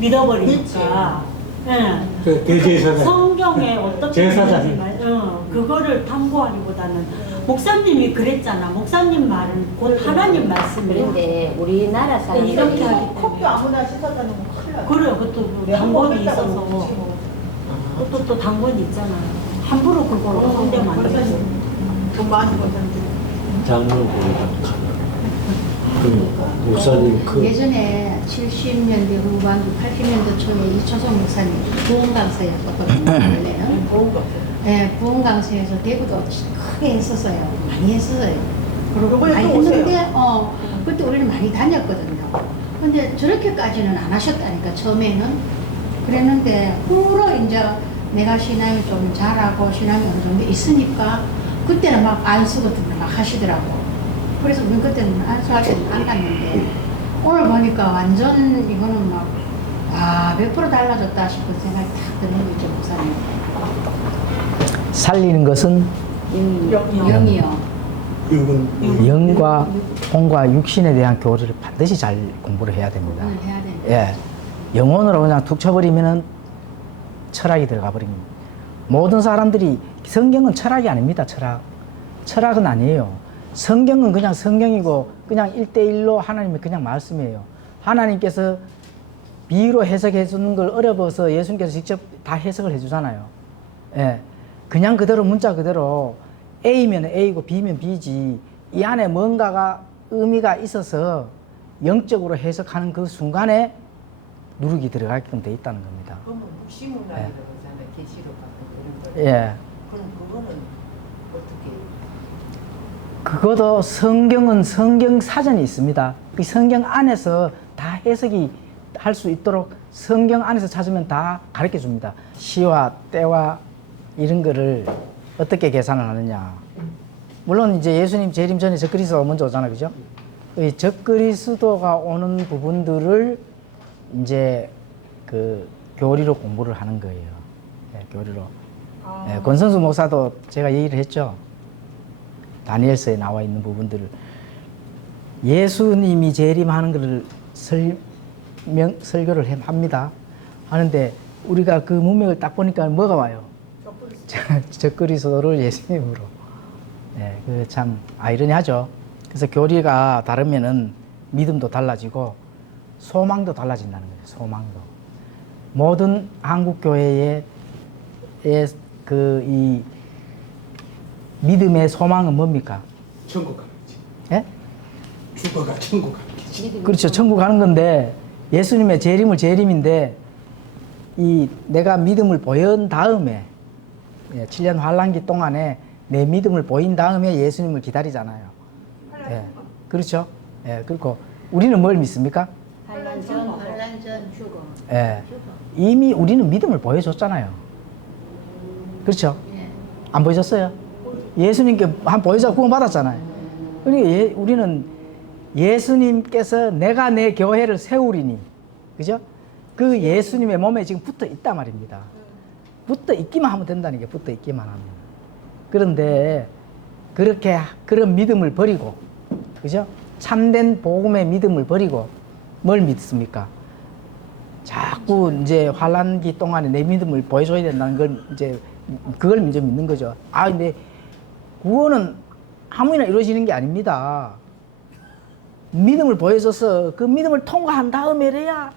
믿어버리니까. 예. 그 대제사장. 성경에 어떻게 제사장. 되는지 그거를 탐구하기보다는 목사님이 그랬잖아. 목사님 말은 곧 하나님 말씀이에요. 그런데 우리나라 사람들이 이렇게 하기 컵도 아무나 씻었다는 건 큰일 나요. 그래요. 그것도 네, 한번 당번이 했다가 있어서. 묻히고. 그것도 또 당번이 있잖아요. 함부로 그걸 성대면 안 되지. 돈 많이 벌었는데. 장로 보니까 가나. 그 목사님 그 예전에 70년대 후반기 80년대 초에 이초성 목사님 부흥 강사였거든요. 원래는 네, 부흥 강사에서 대구도 크게 했었어요. 많이 했었어요. 그리고 요번에 많이 또 오세요. 했는데 그때 우리는 많이 다녔거든요. 근데 저렇게까지는 안 하셨다니까 처음에는. 그랬는데 후로 이제 내가 신앙이 좀 잘하고 신앙이 어느 정도 있으니까 그때는 막 안수거든요. 막 하시더라고. 그래서 우리 그때는 안수할 때는 안 갔는데 오늘 보니까 완전 이거는 막 100% 달라졌다 싶은 생각이 딱 드는 거죠, 목사님. 살리는 것은 영이요. 육은 영과 혼과 육신에 대한 교리를 반드시 잘 공부를 해야 됩니다. 해야 되는. 예. 영혼으로 그냥 툭 쳐버리면은 철학이 들어가 버립니다. 모든 사람들이 성경은 철학이 아닙니다. 철학은 아니에요. 성경은 그냥 성경이고 그냥 1대1로 하나님의 그냥 말씀이에요. 하나님께서 비유로 해석해 주는 걸 어려워서 예수님께서 직접 다 해석을 해 주잖아요. 예. 그냥 그대로 문자 그대로 A면 A고 B면 B지 이 안에 뭔가가 의미가 있어서 영적으로 해석하는 그 순간에 누룩이 들어가게끔 돼 있다는 겁니다. 그러면 묵시문학이라고 하잖아요. 계시록 같은 그런 거. 예. 그럼 그거는 어떻게? 그것도 성경은 성경 사전이 있습니다. 그 성경 안에서 다 해석이 할 수 있도록 성경 안에서 찾으면 다 가르쳐 줍니다. 시와 때와 이런 거를 어떻게 계산을 하느냐. 물론 이제 예수님 재림 전에 적그리스도가 먼저 오잖아요. 그죠? 이 적그리스도가 오는 부분들을 이제 그 교리로 공부를 하는 거예요. 네, 교리로. 네, 권선수 목사도 제가 얘기를 했죠. 다니엘서에 나와 있는 부분들을 예수님이 재림하는 것을 설교를 합니다. 하는데 우리가 그 문맥을 딱 보니까 뭐가 와요? 적그리스도를 예수님으로. 네, 그 참 아이러니하죠. 그래서 교리가 다르면은 믿음도 달라지고 소망도 달라진다는 거예요. 소망도. 모든 한국 교회의 그 이 믿음의 소망은 뭡니까? 천국 가겠지. 예? 죽어가 천국 가겠지. 그렇죠. 천국 가는 건데 예수님의 재림인데 이 내가 믿음을 보인 다음에 7년 환란기 동안에 내 믿음을 보인 다음에 예수님을 기다리잖아요. 예. 그렇죠. 예. 그리고 우리는 뭘 믿습니까? 환란전 죽어. 예. 이미 우리는 믿음을 보여줬잖아요. 그렇죠. 예. 안 보여줬어요? 예수님께 한 보여줘 구원받았잖아요. 그러니까 우리는 예수님께서 내가 내 교회를 세우리니, 그죠? 그 예수님의 몸에 지금 붙어 있단 말입니다. 붙어 있기만 하면 된다는 게 붙어 있기만 하면. 그런데 그렇게 그런 믿음을 버리고, 그죠? 참된 복음의 믿음을 버리고 뭘 믿습니까? 자꾸 이제 환란기 동안에 내 믿음을 보여줘야 된다는 걸 이제 그걸 이제 믿는 거죠. 아, 근데 구원은 아무나 이루어지는 게 아닙니다. 믿음을 보여줘서 그 믿음을 통과한 다음에야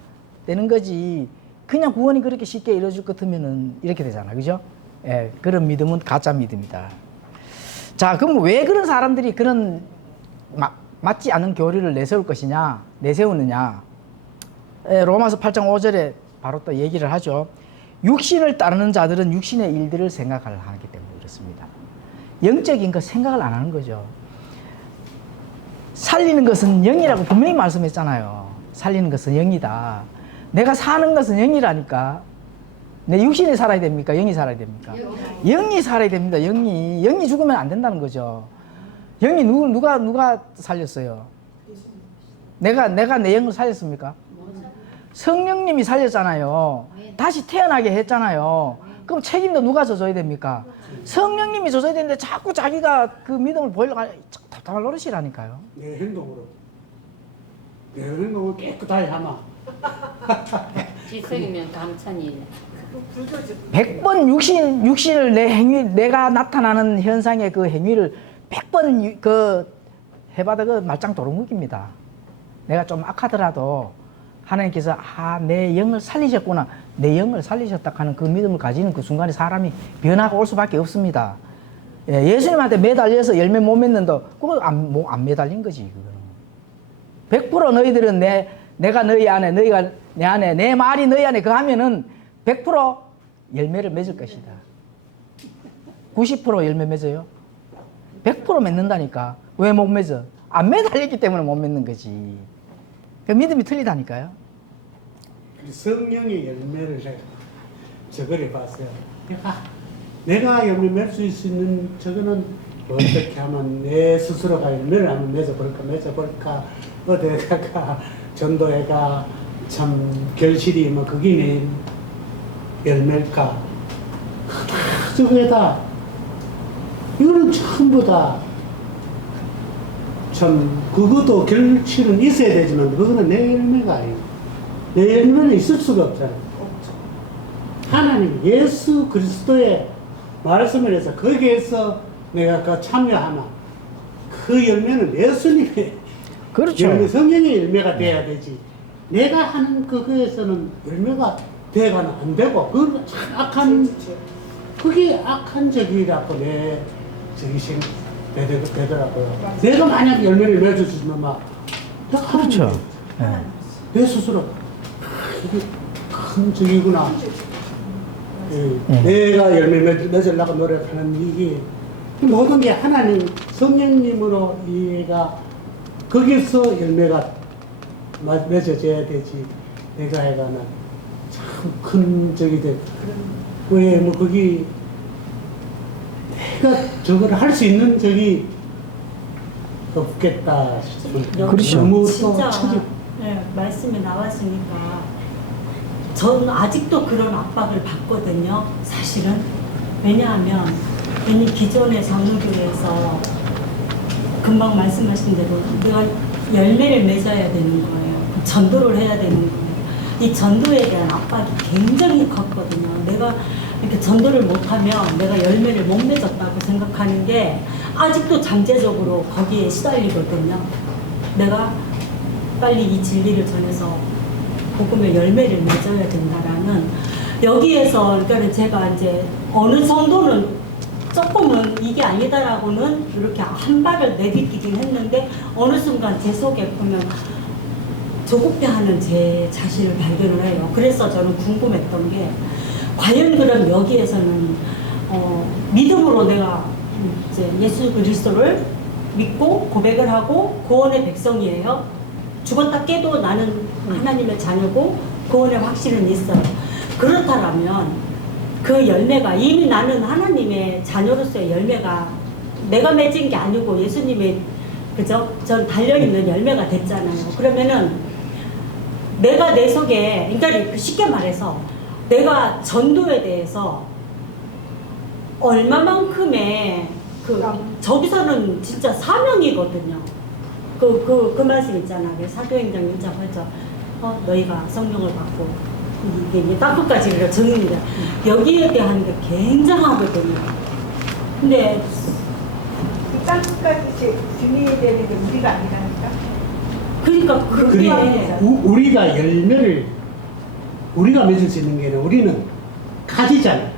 되는 거지. 그냥 구원이 그렇게 쉽게 이루어질 것 같으면은 이렇게 되잖아. 그죠? 예, 그런 믿음은 가짜 믿음이다. 자, 그럼 왜 그런 사람들이 그런 맞지 않은 교리를 내세우느냐? 예, 로마서 8장 5절에 바로 또 얘기를 하죠. 육신을 따르는 자들은 육신의 일들을 생각을 하기 때문에 그렇습니다. 영적인 거 생각을 안 하는 거죠. 살리는 것은 영이라고 분명히 말씀했잖아요. 살리는 것은 영이다. 내가 사는 것은 영이라니까. 내 육신이 살아야 됩니까? 영이 살아야 됩니까? 영이 살아야 됩니다. 영이 죽으면 안 된다는 거죠. 영이 누가 살렸어요? 내가 내 영을 살렸습니까? 성령님이 살렸잖아요. 다시 태어나게 했잖아요. 그럼 책임도 누가 져줘야 됩니까? 성령님이 져줘야 되는데 자꾸 자기가 그 믿음을 보이려고 답답할 노릇이라니까요. 내 행동을 깨끗하게 하마. 지석이면 감천이. 100번 육신을 내 행위, 내가 나타나는 현상의 그 행위를 100번 해봐도 그 말짱 도루묵입니다. 내가 좀 악하더라도 하나님께서 내 영을 살리셨구나, 내 영을 살리셨다 하는 그 믿음을 가지는 그 순간에 사람이 변화가 올 수밖에 없습니다. 예수님한테 매달려서 열매 못 맺는다, 그거 안 매달린 거지. 그거는 100% 너희들은 내가 너희 안에, 너희가 내 안에, 내 말이 너희 안에 거하면은 100% 열매를 맺을 것이다. 90% 열매 맺어요? 100% 맺는다니까. 왜 못 맺어? 안 매달렸기 때문에 못 맺는 거지. 그 믿음이 틀리다니까요. 성령의 열매를 제가 저걸 봤어요. 내가 열매 맺을 수 있는 저거는 어떻게 하면 내 스스로가 열매를 한번 맺어볼까 어디가 전도회가 참 결실이 뭐 그게 내 열매일까? 다 저거다. 이거는 전부 다 참 그것도 결실은 있어야 되지만 그거는 내 열매가 아니에요. 내 열매는 있을 수가 없잖아요. 하나님 예수 그리스도의 말씀을 해서 거기에서 내가 그 참여하나 그 열매는 예수님의 그렇죠. 열매, 성령의 열매가 돼야 되지. 내가 하는 그거에서는 열매가 돼가는 안 되고 그 악한 그게 악한 적이라고 내 저기 되더라고요. 내가 만약 열매를 맺어주면 막 그렇죠. 내 스스로 이게 큰 적이구나. 내가 열매 맺으려고 노력하는 이게 모든 게 하나님 성령님으로 이해가 거기서 열매가 맺어져야 되지. 내가 해가는 참 큰 적이 돼. 왜 뭐 거기 내가 저걸 할 수 있는 적이 없겠다 싶습니다. 그렇죠. 너무 진짜 또 말씀이 나왔으니까 저는 아직도 그런 압박을 받거든요. 사실은 왜냐하면 괜히 기존의 장로교회에서 금방 말씀하신 대로 내가 열매를 맺어야 되는 거예요. 전도를 해야 되는 거예요. 이 전도에 대한 압박이 굉장히 컸거든요. 내가 이렇게 전도를 못하면 내가 열매를 못 맺었다고 생각하는 게 아직도 잠재적으로 거기에 시달리거든요. 내가 빨리 이 진리를 전해서 복음의 열매를 맺어야 된다라는 여기에서 그러니까 제가 이제 어느 정도는 조금은 이게 아니다라고는 이렇게 한 발을 내딛기긴 했는데 어느 순간 제 속에 보면 조급해하는 제 자신을 발견을 해요. 그래서 저는 궁금했던 게 과연 그럼 여기에서는 믿음으로 내가 이제 예수 그리스도를 믿고 고백을 하고 구원의 백성이에요. 죽었다 깨도 나는 하나님의 자녀고 구원의 확신은 있어요. 그렇다면 그 열매가 이미 나는 하나님의 자녀로서의 열매가 내가 맺은 게 아니고 예수님의 그죠? 전 달려있는 열매가 됐잖아요. 그러면은 내가 내 속에 그러니까 쉽게 말해서 내가 전도에 대해서 얼마만큼의 저기서는 진짜 사명이거든요. 그 말씀 있잖아. 사도행전 1장 8절. 너희가 성령을 받고 이게 땅끝까지를 정의입니다. 여기에 대한 게 굉장하거든요. 근데 그 땅끝까지 증인이 되는 게 우리가 아니라니까. 그러니까 그게 우리가 열매를 우리가 맺을 수 있는 게 아니라 우리는 가지잖아.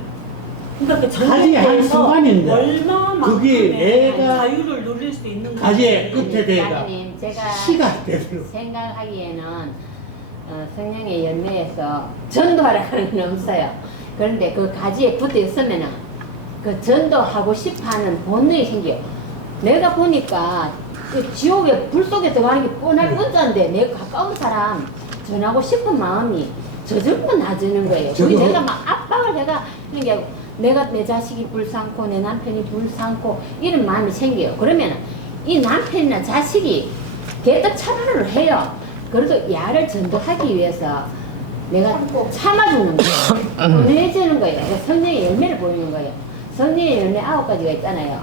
그러니까 그 가지의 한 전도에서 순간인데 얼마만큼의 내가 자유를 누릴 수 있는 가지의 건지. 끝에 대가 목사님, 제가 시가 되도록 생각하기에는 성령의 열매에서 전도하라는 건 없어요. 그런데 그 가지에 붙어 있으면은 그 전도하고 싶어하는 본능이 생겨요. 내가 보니까 그 지옥에 불 속에 들어가는 게 뻔할 뻔한데 내가 가까운 사람 전하고 싶은 마음이 저절로 나지는 거예요. 그게 저도- 내가 막 압박을 해가 하는 게 아니고 내가 내 자식이 불쌍고 내 남편이 불쌍고 이런 마음이 생겨요. 그러면 이 남편이나 자식이 개떡 참여를 해요. 그래도 야를 전도하기 위해서 내가 참아주는 거예요. 보내주는 거예요. 그러니까 성령의 열매를 보이는 거예요. 성령의 열매 9가지가 있잖아요.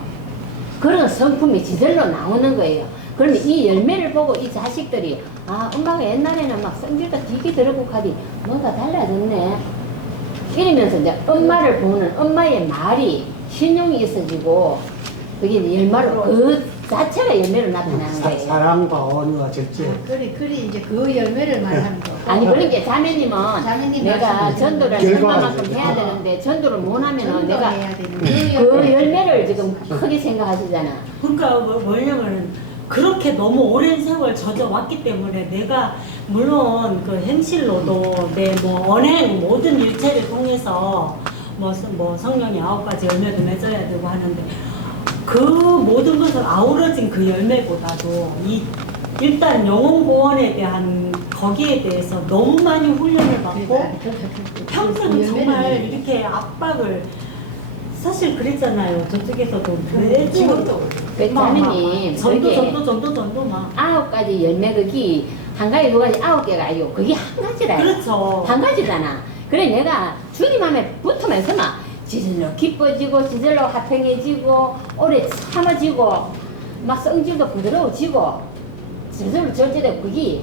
그런 성품이 지절로 나오는 거예요. 그런데 이 열매를 보고 이 자식들이 아 엄마가 옛날에는 막 성질도 되게 들고 가디 뭔가 달라졌네 이러면서 이제 엄마를 보는 엄마의 말이 신용이 있어지고 그게 이제 열매로 그 자체가 열매로 나타나는 거예요. 사랑과 온유와 절제. 그리 이제 그 열매를 말하는 거. 아니 그러니까 자매님은 자매님 내가 말씀이 전도를 결과가 얼마만큼 있어요. 해야 되는데 전도를 못하면은 내가 해야 되는 그 열매를 지금 크게 생각하시잖아. 그러니까 뭐냐면은 그렇게 너무 오랜 세월 젖어왔기 때문에 내가 물론 그 행실로도 내 뭐 언행 모든 일체를 통해서 뭐 성령이 9가지 열매도 맺어야 되고 하는데 그 모든 것을 아우러진 그 열매보다도 이 일단 영혼 구원에 대한 거기에 대해서 너무 많이 훈련을 받고 평생은 정말 이렇게 압박을 사실 그랬잖아요. 저쪽에서도 매주 지금도 그 자매님 전도 그게 전도 막 9가지 열매 그기 한 가지 두 가지 9개가 아니고 그게 한 가지라요. 그렇죠. 한 가지잖아. 그래 내가 주님 안에 붙으면서 막 지절로 기뻐지고 지절로 화평해지고 오래 참아지고 막 성질도 부드러워지고 지절로 절제되고 그게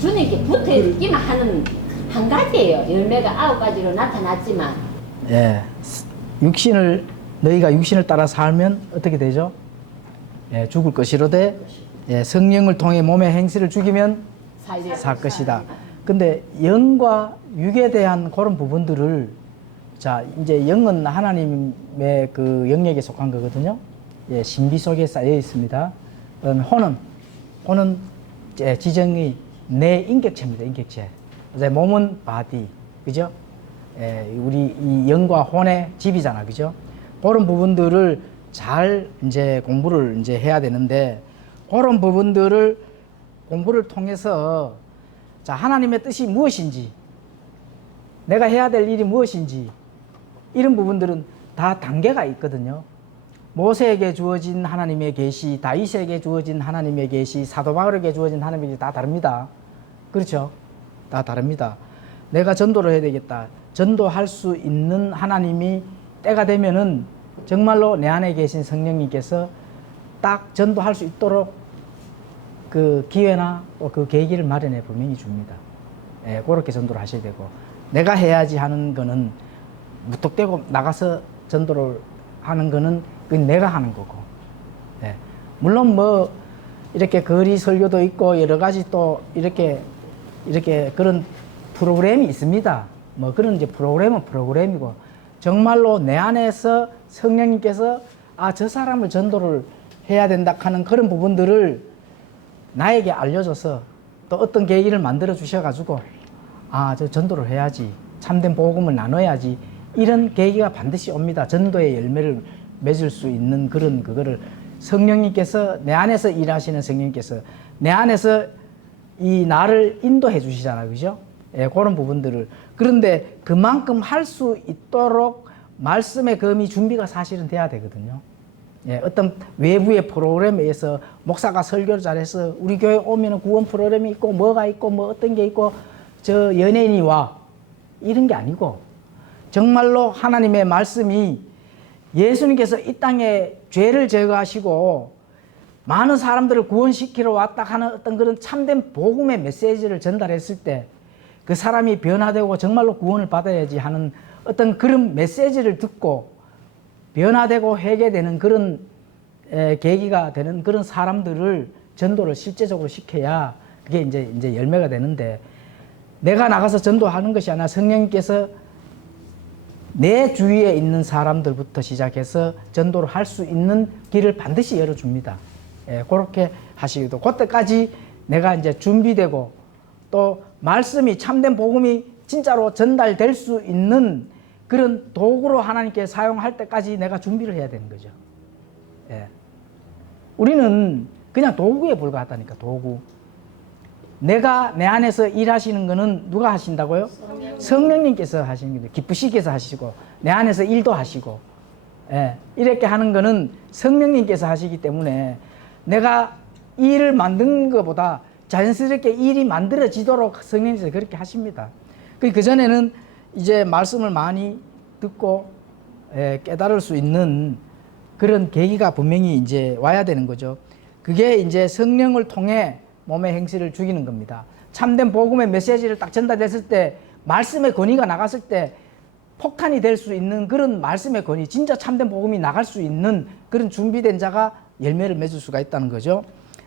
주님께 붙어있기만 하는 한 가지예요. 열매가 9가지로 나타났지만 예, 너희가 육신을 따라 살면 어떻게 되죠? 예, 죽을 것이로되 예, 성령을 통해 몸의 행실을 죽이면 살 것이다. 근데 영과 육에 대한 그런 부분들을 자 이제 영은 하나님의 그 영역에 속한 거거든요. 예, 신비 속에 쌓여 있습니다. 혼은 지정의 내 인격체입니다. 인격체. 이제 몸은 바디, 그죠? 예, 우리 이 영과 혼의 집이잖아, 그죠? 그런 부분들을 잘 이제 공부를 이제 해야 되는데 그런 부분들을 공부를 통해서 자 하나님의 뜻이 무엇인지 내가 해야 될 일이 무엇인지 이런 부분들은 다 단계가 있거든요. 모세에게 주어진 하나님의 계시, 다윗에게 주어진 하나님의 계시, 사도 바울에게 주어진 하나님의 계시 다 다릅니다. 그렇죠? 다 다릅니다. 내가 전도를 해야 되겠다. 전도할 수 있는 하나님이 때가 되면은 정말로 내 안에 계신 성령님께서 딱 전도할 수 있도록 그 기회나 또 그 계기를 마련해 분명히 줍니다. 예, 그렇게 전도를 하셔야 되고 내가 해야지 하는 거는 무턱대고 나가서 전도를 하는 거는 그건 내가 하는 거고 예. 물론 뭐 이렇게 거리 설교도 있고 여러 가지 또 이렇게 그런 프로그램이 있습니다. 뭐 그런 이제 프로그램은 프로그램이고 정말로 내 안에서 성령님께서 아, 저 사람을 전도를 해야 된다 하는 그런 부분들을 나에게 알려줘서 또 어떤 계기를 만들어 주셔가지고 아, 저 전도를 해야지 참된 복음을 나눠야지 이런 계기가 반드시 옵니다. 전도의 열매를 맺을 수 있는 그런 그거를 성령님께서 내 안에서 일하시는 성령님께서 내 안에서 이 나를 인도해 주시잖아요. 그죠? 예, 그런 부분들을 그런데 그만큼 할 수 있도록 말씀의 검이 준비가 사실은 돼야 되거든요. 예, 어떤 외부의 프로그램에 의해서 목사가 설교를 잘해서 우리 교회 오면 구원 프로그램이 있고 뭐가 있고 뭐 어떤 게 있고 저 연예인이 와 이런 게 아니고 정말로 하나님의 말씀이 예수님께서 이 땅에 죄를 제거하시고 많은 사람들을 구원시키러 왔다 하는 어떤 그런 참된 복음의 메시지를 전달했을 때 그 사람이 변화되고 정말로 구원을 받아야지 하는 어떤 그런 메시지를 듣고 변화되고 회개되는 그런 계기가 되는 그런 사람들을 전도를 실제적으로 시켜야 그게 이제 열매가 되는데 내가 나가서 전도하는 것이 아니라 성령님께서 내 주위에 있는 사람들부터 시작해서 전도를 할 수 있는 길을 반드시 열어줍니다. 예, 그렇게 하시기도 그때까지 내가 이제 준비되고 또 말씀이 참된 복음이 진짜로 전달될 수 있는 그런 도구로 하나님께 사용할 때까지 내가 준비를 해야 되는 거죠. 예. 우리는 그냥 도구에 불과하다니까, 도구. 내가 내 안에서 일하시는 거는 누가 하신다고요? 성령님께서 하시는 거죠. 기쁘시게서 하시고, 내 안에서 일도 하시고, 예. 이렇게 하는 거는 성령님께서 하시기 때문에 내가 일을 만드는 것보다 자연스럽게 일이 만들어지도록 성령님께서 그렇게 하십니다. 그전에는 이제 말씀을 많이 듣고 깨달을 수 있는 그런 계기가 분명히 이제 와야 되는 거죠. 그게 이제 성령을 통해 몸의 행실을 죽이는 겁니다. 참된 복음의 메시지를 딱 전달했을 때, 말씀의 권위가 나갔을 때 폭탄이 될 수 있는 그런 말씀의 권위, 진짜 참된 복음이 나갈 수 있는 그런 준비된 자가 열매를 맺을 수가 있다는 거죠.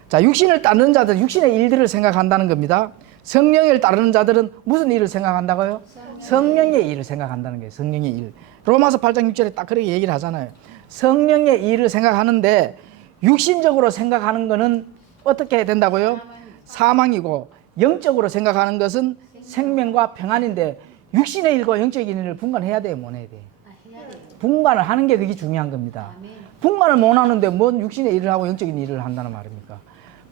자, 육신을 따르는 자들은 육신의 일들을 생각한다는 겁니다. 성령을 따르는 자들은 무슨 일을 생각한다고요? 성령의 일을 생각한다는 거예요. 성령의 일. 로마서 8장 6절에 딱 그렇게 얘기를 하잖아요. 성령의 일을 생각하는데 육신적으로 생각하는 것은 어떻게 해야 된다고요? 사망이고, 영적으로 생각하는 것은 생명과 평안인데, 육신의 일과 영적인 일을 분간해야 돼요, 못 해야 돼요? 분간을 하는 게 그게 중요한 겁니다. 분간을 못 하는데 뭔 육신의 일을 하고 영적인 일을 한다는 말입니까?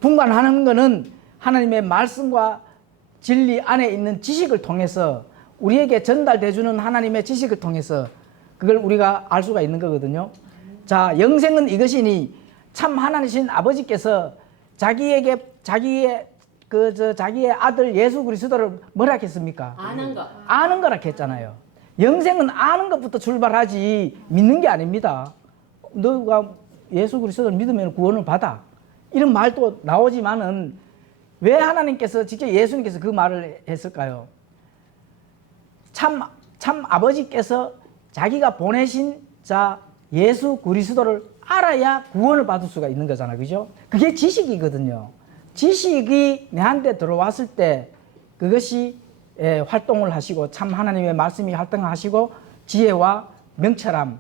분간하는 거는 하나님의 말씀과 진리 안에 있는 지식을 통해서, 우리에게 전달돼주는 하나님의 지식을 통해서 그걸 우리가 알 수가 있는 거거든요. 자, 영생은 이것이니, 참 하나님이신 아버지께서 자기의 아들 예수 그리스도를 뭐라 했습니까? 아는 거. 아는 거라 했잖아요. 영생은 아는 것부터 출발하지 믿는 게 아닙니다. 너가 예수 그리스도를 믿으면 구원을 받아, 이런 말도 나오지만은 왜 하나님께서 직접 예수님께서 그 말을 했을까요? 참 아버지께서 자기가 보내신 자 예수 그리스도를 알아야 구원을 받을 수가 있는 거잖아요. 그죠? 그게 지식이거든요. 지식이 내한테 들어왔을 때 그것이 활동을 하시고, 참 하나님의 말씀이 활동하시고 지혜와 명철함,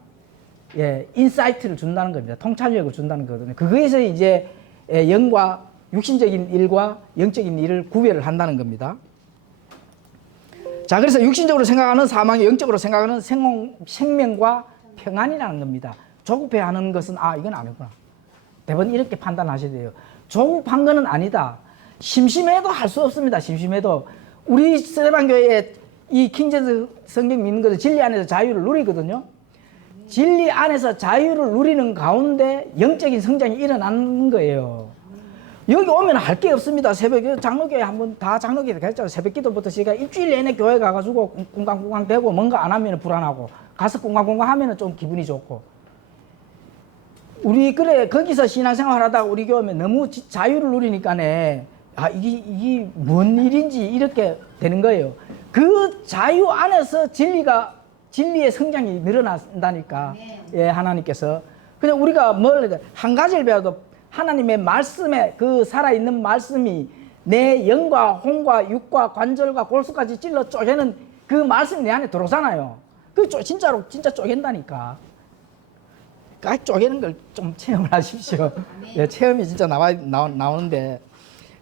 인사이트를 준다는 겁니다. 통찰력을 준다는 거거든요. 그거에서 이제 영과 육신적인 일과 영적인 일을 구별을 한다는 겁니다. 자, 그래서 육신적으로 생각하는 사망이, 영적으로 생각하는 생명과 평안이라는 겁니다. 조급해하는 것은 이건 아니구나. 대부분 이렇게 판단하셔야 돼요. 조급한 거는 아니다. 심심해도 할 수 없습니다. 심심해도. 우리 세방교회에 이 킹제스 성경 믿는 것은 진리 안에서 자유를 누리거든요. 진리 안에서 자유를 누리는 가운데 영적인 성장이 일어나는 거예요. 여기 오면 할 게 없습니다. 새벽에 장로교회 한번 다 장로교회 갔잖아요. 새벽 기도부터 시작. 일주일 내내 교회 가가지고 꿍깡꿍깡 대고 뭔가 안 하면 불안하고, 가서 꿍깡꿍깡 하면 좀 기분이 좋고. 우리 거기서 신앙생활 하다가 우리 교회 오면 너무 자유를 누리니까네, 이게 뭔 일인지 이렇게 되는 거예요. 그 자유 안에서 진리의 성장이 늘어난다니까. 하나님께서. 그냥 우리가 한 가지를 배워도 하나님의 말씀에, 그 살아있는 말씀이 내 영과 혼과 육과 관절과 골수까지 찔러 쪼개는 그 말씀이 내 안에 들어오잖아요. 진짜 쪼갠다니까. 쪼개는 걸 좀 체험을 하십시오. 체험이 진짜 나오는데.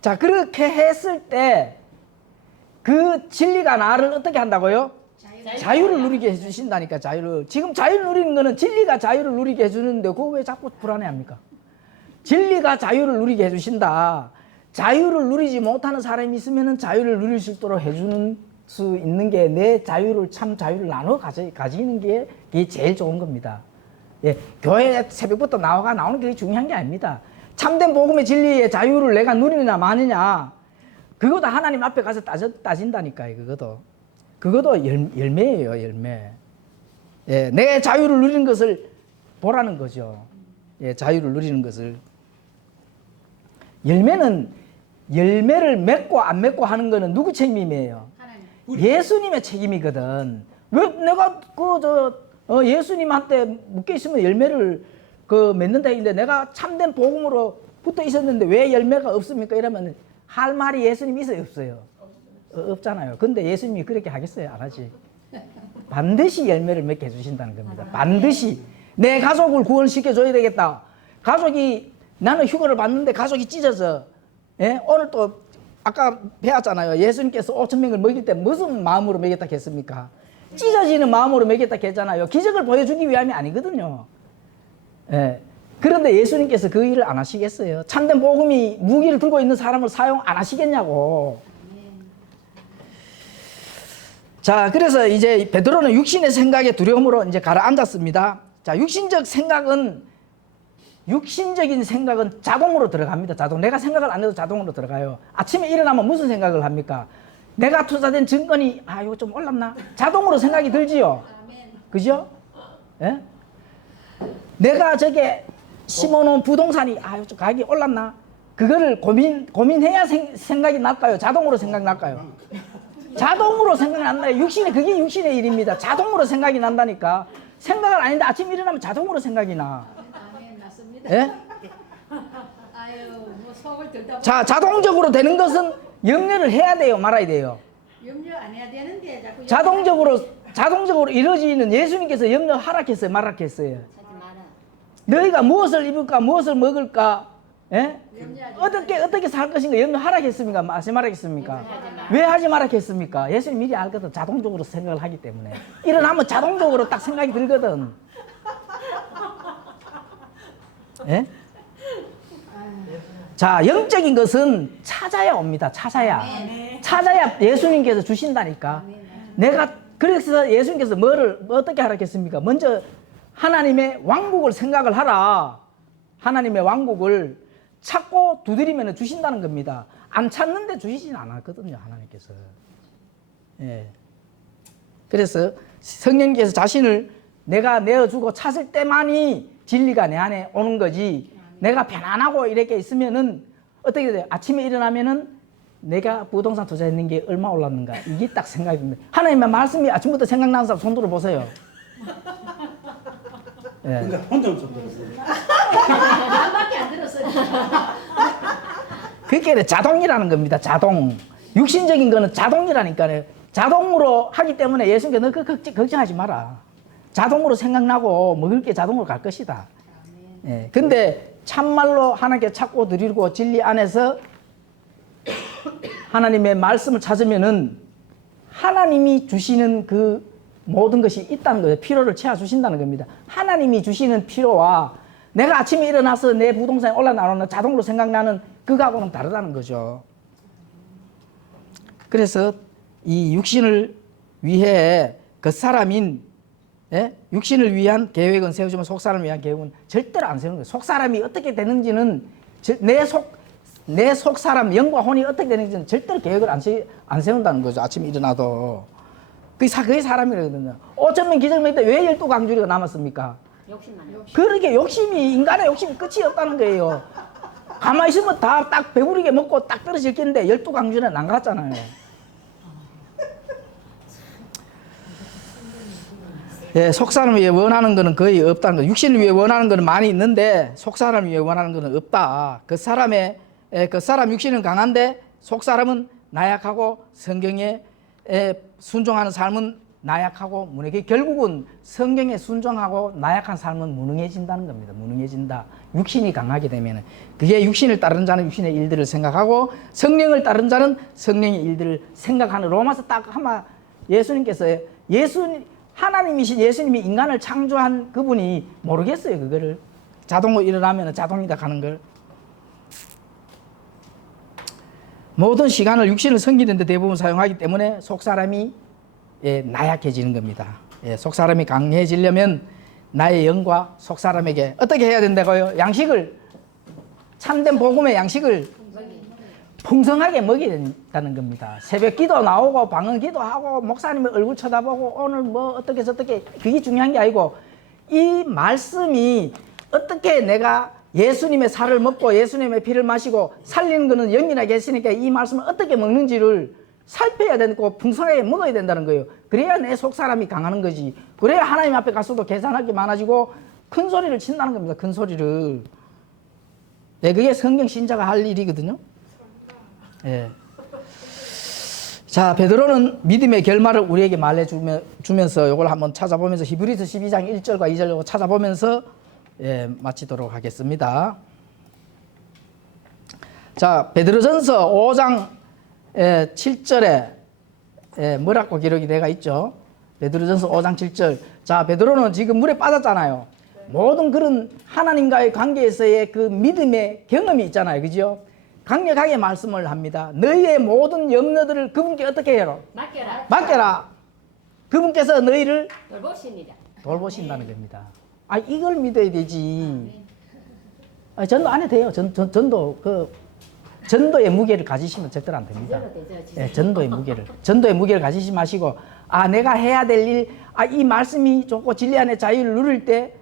자, 그렇게 했을 때 그 진리가 나를 어떻게 한다고요? 자유를 누리게 해주신다니까. 지금 자유를 누리는 거는 진리가 자유를 누리게 해주는데 그거 왜 자꾸 불안해합니까? 진리가 자유를 누리게 해주신다. 자유를 누리지 못하는 사람이 있으면 자유를 누릴 수 있도록 해주는 수 있는 게, 내 참 자유를 나눠 가지는 게 그게 제일 좋은 겁니다. 교회 새벽부터 나오는 게 중요한 게 아닙니다. 참된 복음의 진리의 자유를 내가 누리느냐 마느냐, 그것도 하나님 앞에 가서 따진다니까요. 그것도 열매예요, 열매. 내 자유를 누리는 것을 보라는 거죠. 자유를 누리는 것을. 열매를 맺고 안 맺고 하는 거는 누구 책임이에요? 예수님의 책임이거든. 왜 내가 예수님한테 묶여 있으면 열매를 맺는다 했는데, 내가 참된 복음으로 붙어 있었는데 왜 열매가 없습니까? 이러면 할 말이 예수님이 있어요, 없어요? 없잖아요. 근데 예수님이 그렇게 하겠어요? 안 하지. 반드시 열매를 맺게 해주신다는 겁니다. 반드시. 내 가족을 구원시켜줘야 되겠다. 나는 휴가를 받는데 가족이 찢어져. 오늘 또 아까 배웠잖아요. 예수님께서 5,000명을 먹일 때 무슨 마음으로 먹였다 했습니까? 찢어지는 마음으로 먹였다 했잖아요. 기적을 보여주기 위함이 아니거든요. 예. 그런데 예수님께서 그 일을 안 하시겠어요? 참된 복음이 무기를 들고 있는 사람을 사용 안 하시겠냐고. 자, 그래서 이제 베드로는 육신의 생각에 두려움으로 이제 가라앉았습니다. 자, 육신적인 생각은 자동으로 들어갑니다. 자동. 내가 생각을 안 해도 자동으로 들어가요. 아침에 일어나면 무슨 생각을 합니까? 내가 투자된 증권이, 이거 좀 올랐나? 자동으로 생각이 들지요. 그죠? 예? 내가 저게 심어놓은 부동산이, 이거 좀 가격이 올랐나? 그거를 고민해야 생각이 날까요? 자동으로 생각 날까요? 자동으로 생각난다. 그게 육신의 일입니다. 자동으로 생각이 난다니까. 생각을 안 했는데 아침 일어나면 자동으로 생각이 나. 아멘, 맞습니다. 예? 아유, 뭐 속을 들다 자, 자동적으로 되는 것은 염려를 해야 돼요, 말아야 돼요. 염려 안 해야 되는데 자꾸 자동적으로 이루어지는 예수님께서 염려 하락했어요, 말았겠어요. 하지 마라. 너희가 무엇을 입을까, 무엇을 먹을까, 예? 염려하지 어떻게 살 것인가 염려 하락했습니까? 하지 말았겠습니까? 왜 하지 말았겠습니까? 예수님 미리 알거든. 자동적으로 생각을 하기 때문에. 일어나면 자동적으로 딱 생각이 들거든. 예? 자, 영적인 것은 찾아야 옵니다. 찾아야 예수님께서 주신다니까. 그래서 예수님께서 어떻게 하라겠습니까? 먼저 하나님의 왕국을 생각을 하라. 하나님의 왕국을 찾고 두드리면 주신다는 겁니다. 안 찾는데 주시진 않았거든요, 하나님께서. 예. 그래서 성령께서 자신을 내가 내어주고 찾을 때만이 진리가 내 안에 오는 거지. 내가 편안하고 이렇게 있으면은 어떻게 돼요? 아침에 일어나면은 내가 부동산 투자했는 게 얼마 올랐는가? 이게 딱 생각이 듭니다. 하나님의 말씀이 아침부터 생각나는 사람 손 들어보세요. 예. 그러니까 혼자 좀 들었어요. 나밖에 안 들었어요. 그게 자동이라는 겁니다. 자동. 육신적인 거는 자동이라니까요. 자동으로 하기 때문에 예수님께 너 걱정하지 마라. 자동으로 생각나고 먹을 게 자동으로 갈 것이다. 예. 근데 참말로 하나님께 찾고 드리고 진리 안에서 하나님의 말씀을 찾으면은 하나님이 주시는 그 모든 것이 있다는 거예요. 필요를 채워주신다는 겁니다. 하나님이 주시는 필요와 내가 아침에 일어나서 내 부동산이 올라나오는 자동으로 생각나는 그거하고는 다르다는 거죠. 그래서 이 육신을 위해 그 사람인 육신을 위한 계획은 세우지만 속사람을 위한 계획은 절대로 안 세우는 거예요. 속사람이 어떻게 되는지는 내 속사람 영과 혼이 어떻게 되는지는 절대로 계획을 안 세운다는 거죠. 아침에 일어나도. 그게 사람이거든요. 5,000명 기적을 했는데 왜 12강주리가 남았습니까? 욕심만. 그렇게 인간의 욕심이 끝이 없다는 거예요. 가만히 있으면 다 딱 배부르게 먹고 딱 떨어질 텐데 12강주리는 안 갔잖아요. 예, 속사람을 위해 원하는 것은 거의 없다는 거예요. 육신을 위해 원하는 것은 많이 있는데 속사람을 위해 원하는 것은 없다. 그 사람 육신은 강한데 속사람은 나약하고 성경에 순종하는 삶은 나약하고 무능해. 결국은 성경에 순종하고 나약한 삶은 무능해진다는 겁니다. 무능해진다. 육신이 강하게 되면은 그게 육신을 따르는 자는 육신의 일들을 생각하고 성령을 따르는 자는 성령의 일들을 생각하는 로마서 딱 하마 예수님께서 하나님이신 예수님이 인간을 창조한 그분이 모르겠어요. 그거를 자동으로 일어나면 자동이다 가는 걸. 모든 시간을 육신을 섬기는 데 대부분 사용하기 때문에 속사람이 나약해지는 겁니다. 속사람이 강해지려면 나의 영과 속사람에게 어떻게 해야 된다고요? 참된 복음의 양식을 풍성하게 먹여야 된다는 겁니다. 새벽 기도 나오고 방언 기도하고 목사님의 얼굴 쳐다보고 오늘 뭐 어떻게 저떻게 그게 중요한 게 아니고 이 말씀이 어떻게 내가 예수님의 살을 먹고 예수님의 피를 마시고 살리는 것은 영이라게 했으니까 이 말씀을 어떻게 먹는지를 살펴야 되고 풍성하게 먹어야 된다는 거예요. 그래야 내 속사람이 강하는 거지. 그래야 하나님 앞에 가서도 계산할 게 많아지고 큰 소리를 친다는 겁니다. 큰 소리를. 그게 성경 신자가 할 일이거든요. 예. 자, 베드로는 믿음의 결말을 우리에게 말해주면서 이걸 한번 찾아보면서 히브리서 12장 1절과 2절 찾아보면서 마치도록 하겠습니다. 자, 베드로전서 5장 7절에 뭐라고 기록이 되어 있죠? 베드로전서 5장 7절. 자, 베드로는 지금 물에 빠졌잖아요. 모든 그런 하나님과의 관계에서의 그 믿음의 경험이 있잖아요. 그죠? 강력하게 말씀을 합니다. 너희의 모든 염려들을 그분께 어떻게 해요? 맡겨라. 맡겨라. 그분께서 너희를 돌보십니다. 돌보신다는 겁니다. 아, 이걸 믿어야 되지. 아, 전도 안 해도 돼요. 전도의 무게를 가지시면 절대로 안 됩니다. 제대로 되죠. 예, 전도의 무게를 가지지 마시고, 아, 내가 해야 될 일, 아, 이 말씀이 좋고 진리 안에 자유를 누릴 때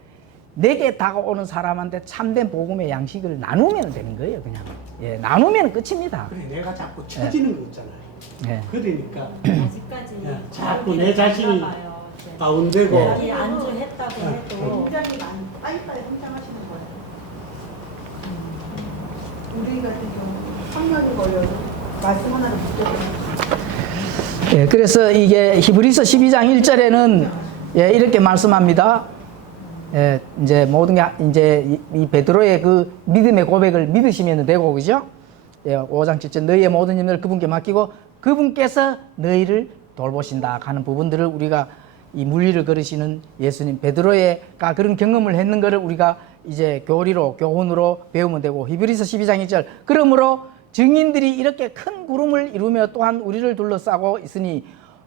내게 다가오는 사람한테 참된 복음의 양식을 나누면 되는 거예요, 그냥. 예, 나누면 끝입니다. 그래 내가 자꾸 처지는 거 있잖아요. 예. 그러니까 아직까지 예, 자꾸 내 자신이 다운되고 여기 안주했다고 해도 굉장히 많이 빨리빨리 성장하시는 거예요. 우리 같은 경우 3년이 걸려도 말씀 하나를 붙잡고 예, 그래서 이게 히브리서 12장 1절에는 예, 이렇게 말씀합니다. 예, 이제 모든 게 이제 이 베드로의 그 믿음의 고백을 믿으시면 되고, 그죠? 예, 5장 7절 너희의 모든 힘을 그분께 맡기고 그분께서 너희를 돌보신다 하는 부분들을 우리가 이 물리를 걸으시는 예수님 베드로가 그런 경험을 했는 것을 우리가 이제 교훈으로 배우면 되고, 히브리서 12장 1절 그러므로 증인들이 이렇게 큰 구름을 이루며 또한 우리를 둘러싸고 있으니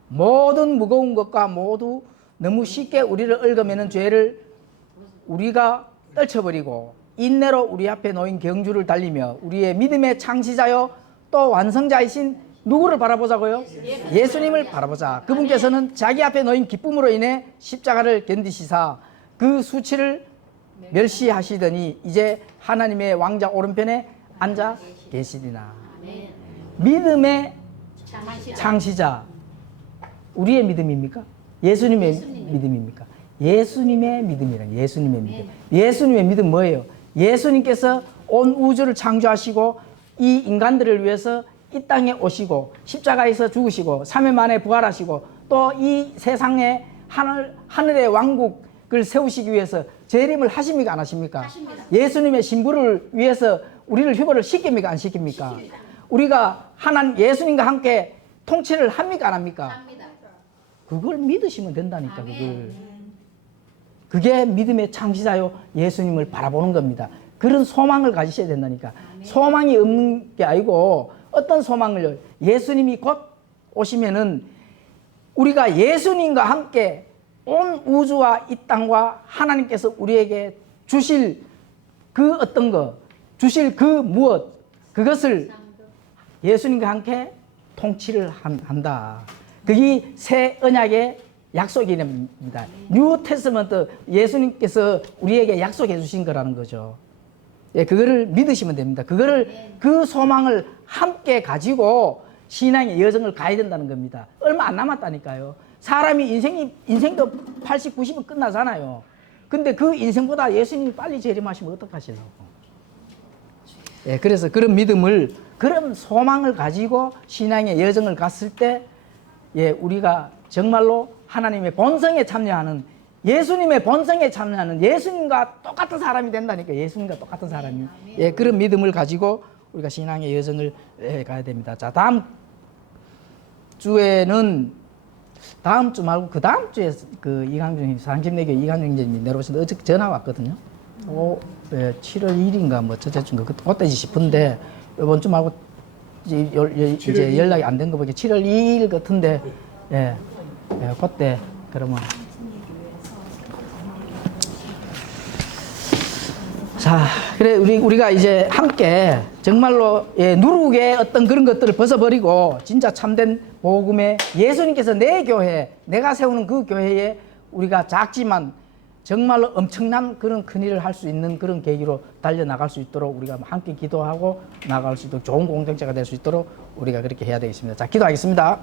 모든 무거운 것과 모두 너무 쉽게 우리를 얽어매는 죄를 우리가 떨쳐버리고 인내로 우리 앞에 놓인 경주를 달리며 우리의 믿음의 창시자요 또 완성자이신 누구를 바라보자고요? 예수님을 바라보자. 그분께서는 자기 앞에 놓인 기쁨으로 인해 십자가를 견디시사 그 수치를 멸시하시더니 이제 하나님의 왕자 오른편에 앉아 계시리나. 믿음의 창시자. 우리의 믿음입니까? 예수님의 믿음입니까? 예수님의 믿음이란 예수님의 믿음. 예수님의 믿음 뭐예요? 예수님께서 온 우주를 창조하시고 이 인간들을 위해서 이 땅에 오시고 십자가에서 죽으시고 3일 만에 부활하시고 또 이 세상에 하늘의 왕국을 세우시기 위해서 재림을 하십니까? 안 하십니까? 하십니다. 예수님의 신부를 위해서 우리를 휴거를 시킵니까? 안 시킵니까? 시킵니다. 우리가 예수님과 함께 통치를 합니까? 안 합니까? 합니다. 그걸 믿으시면 된다니까. 아멘. 그게 믿음의 창시자요 예수님을 바라보는 겁니다. 그런 소망을 가지셔야 된다니까. 소망이 없는 게 아니고 어떤 소망을요? 예수님이 곧 오시면은 우리가 예수님과 함께 온 우주와 이 땅과 하나님께서 우리에게 주실 그 어떤 거, 주실 그 무엇, 그것을 예수님과 함께 통치를 한다. 그게 새 언약의 약속입니다. 뉴 테스먼트 예수님께서 우리에게 약속해 주신 거라는 거죠. 예, 그거를 믿으시면 됩니다. 그 소망을 함께 가지고 신앙의 여정을 가야 된다는 겁니다. 얼마 안 남았다니까요. 사람이 인생도 80, 90은 끝나잖아요. 근데 그 인생보다 예수님이 빨리 재림하시면 어떡하시려고. 예, 그래서 그런 믿음을, 그런 소망을 가지고 신앙의 여정을 갔을 때, 예, 우리가 정말로 하나님의 본성에 참여하는, 예수님의 본성에 참여하는 예수님과 똑같은 사람이 된다니까. 예수님과 똑같은 사람이. 예, 그런 믿음을 가지고 우리가 신앙의 여정을 가야 됩니다. 자, 다음 주에는, 다음 주 말고 그 다음 주에 그 이강준, 사랑집내교 이강준 님이 내려오셨는데 어저께 전화 왔거든요. 7월 1일인가 뭐 저째쯤가 그때지 싶은데 이번 주 말고 이제 연락이 안 된 거 보니까 7월 2일 같은데, 예, 그때 그러면. 자, 그래 우리가 이제 함께 정말로, 예, 누룩의 어떤 그런 것들을 벗어버리고 진짜 참된 복음의 예수님께서 내 교회, 내가 세우는 그 교회에 우리가 작지만 정말로 엄청난 그런 큰 일을 할 수 있는 그런 계기로 달려나갈 수 있도록 우리가 함께 기도하고 나갈 수 있도록 좋은 공동체가 될 수 있도록 우리가 그렇게 해야 되겠습니다. 자, 기도하겠습니다.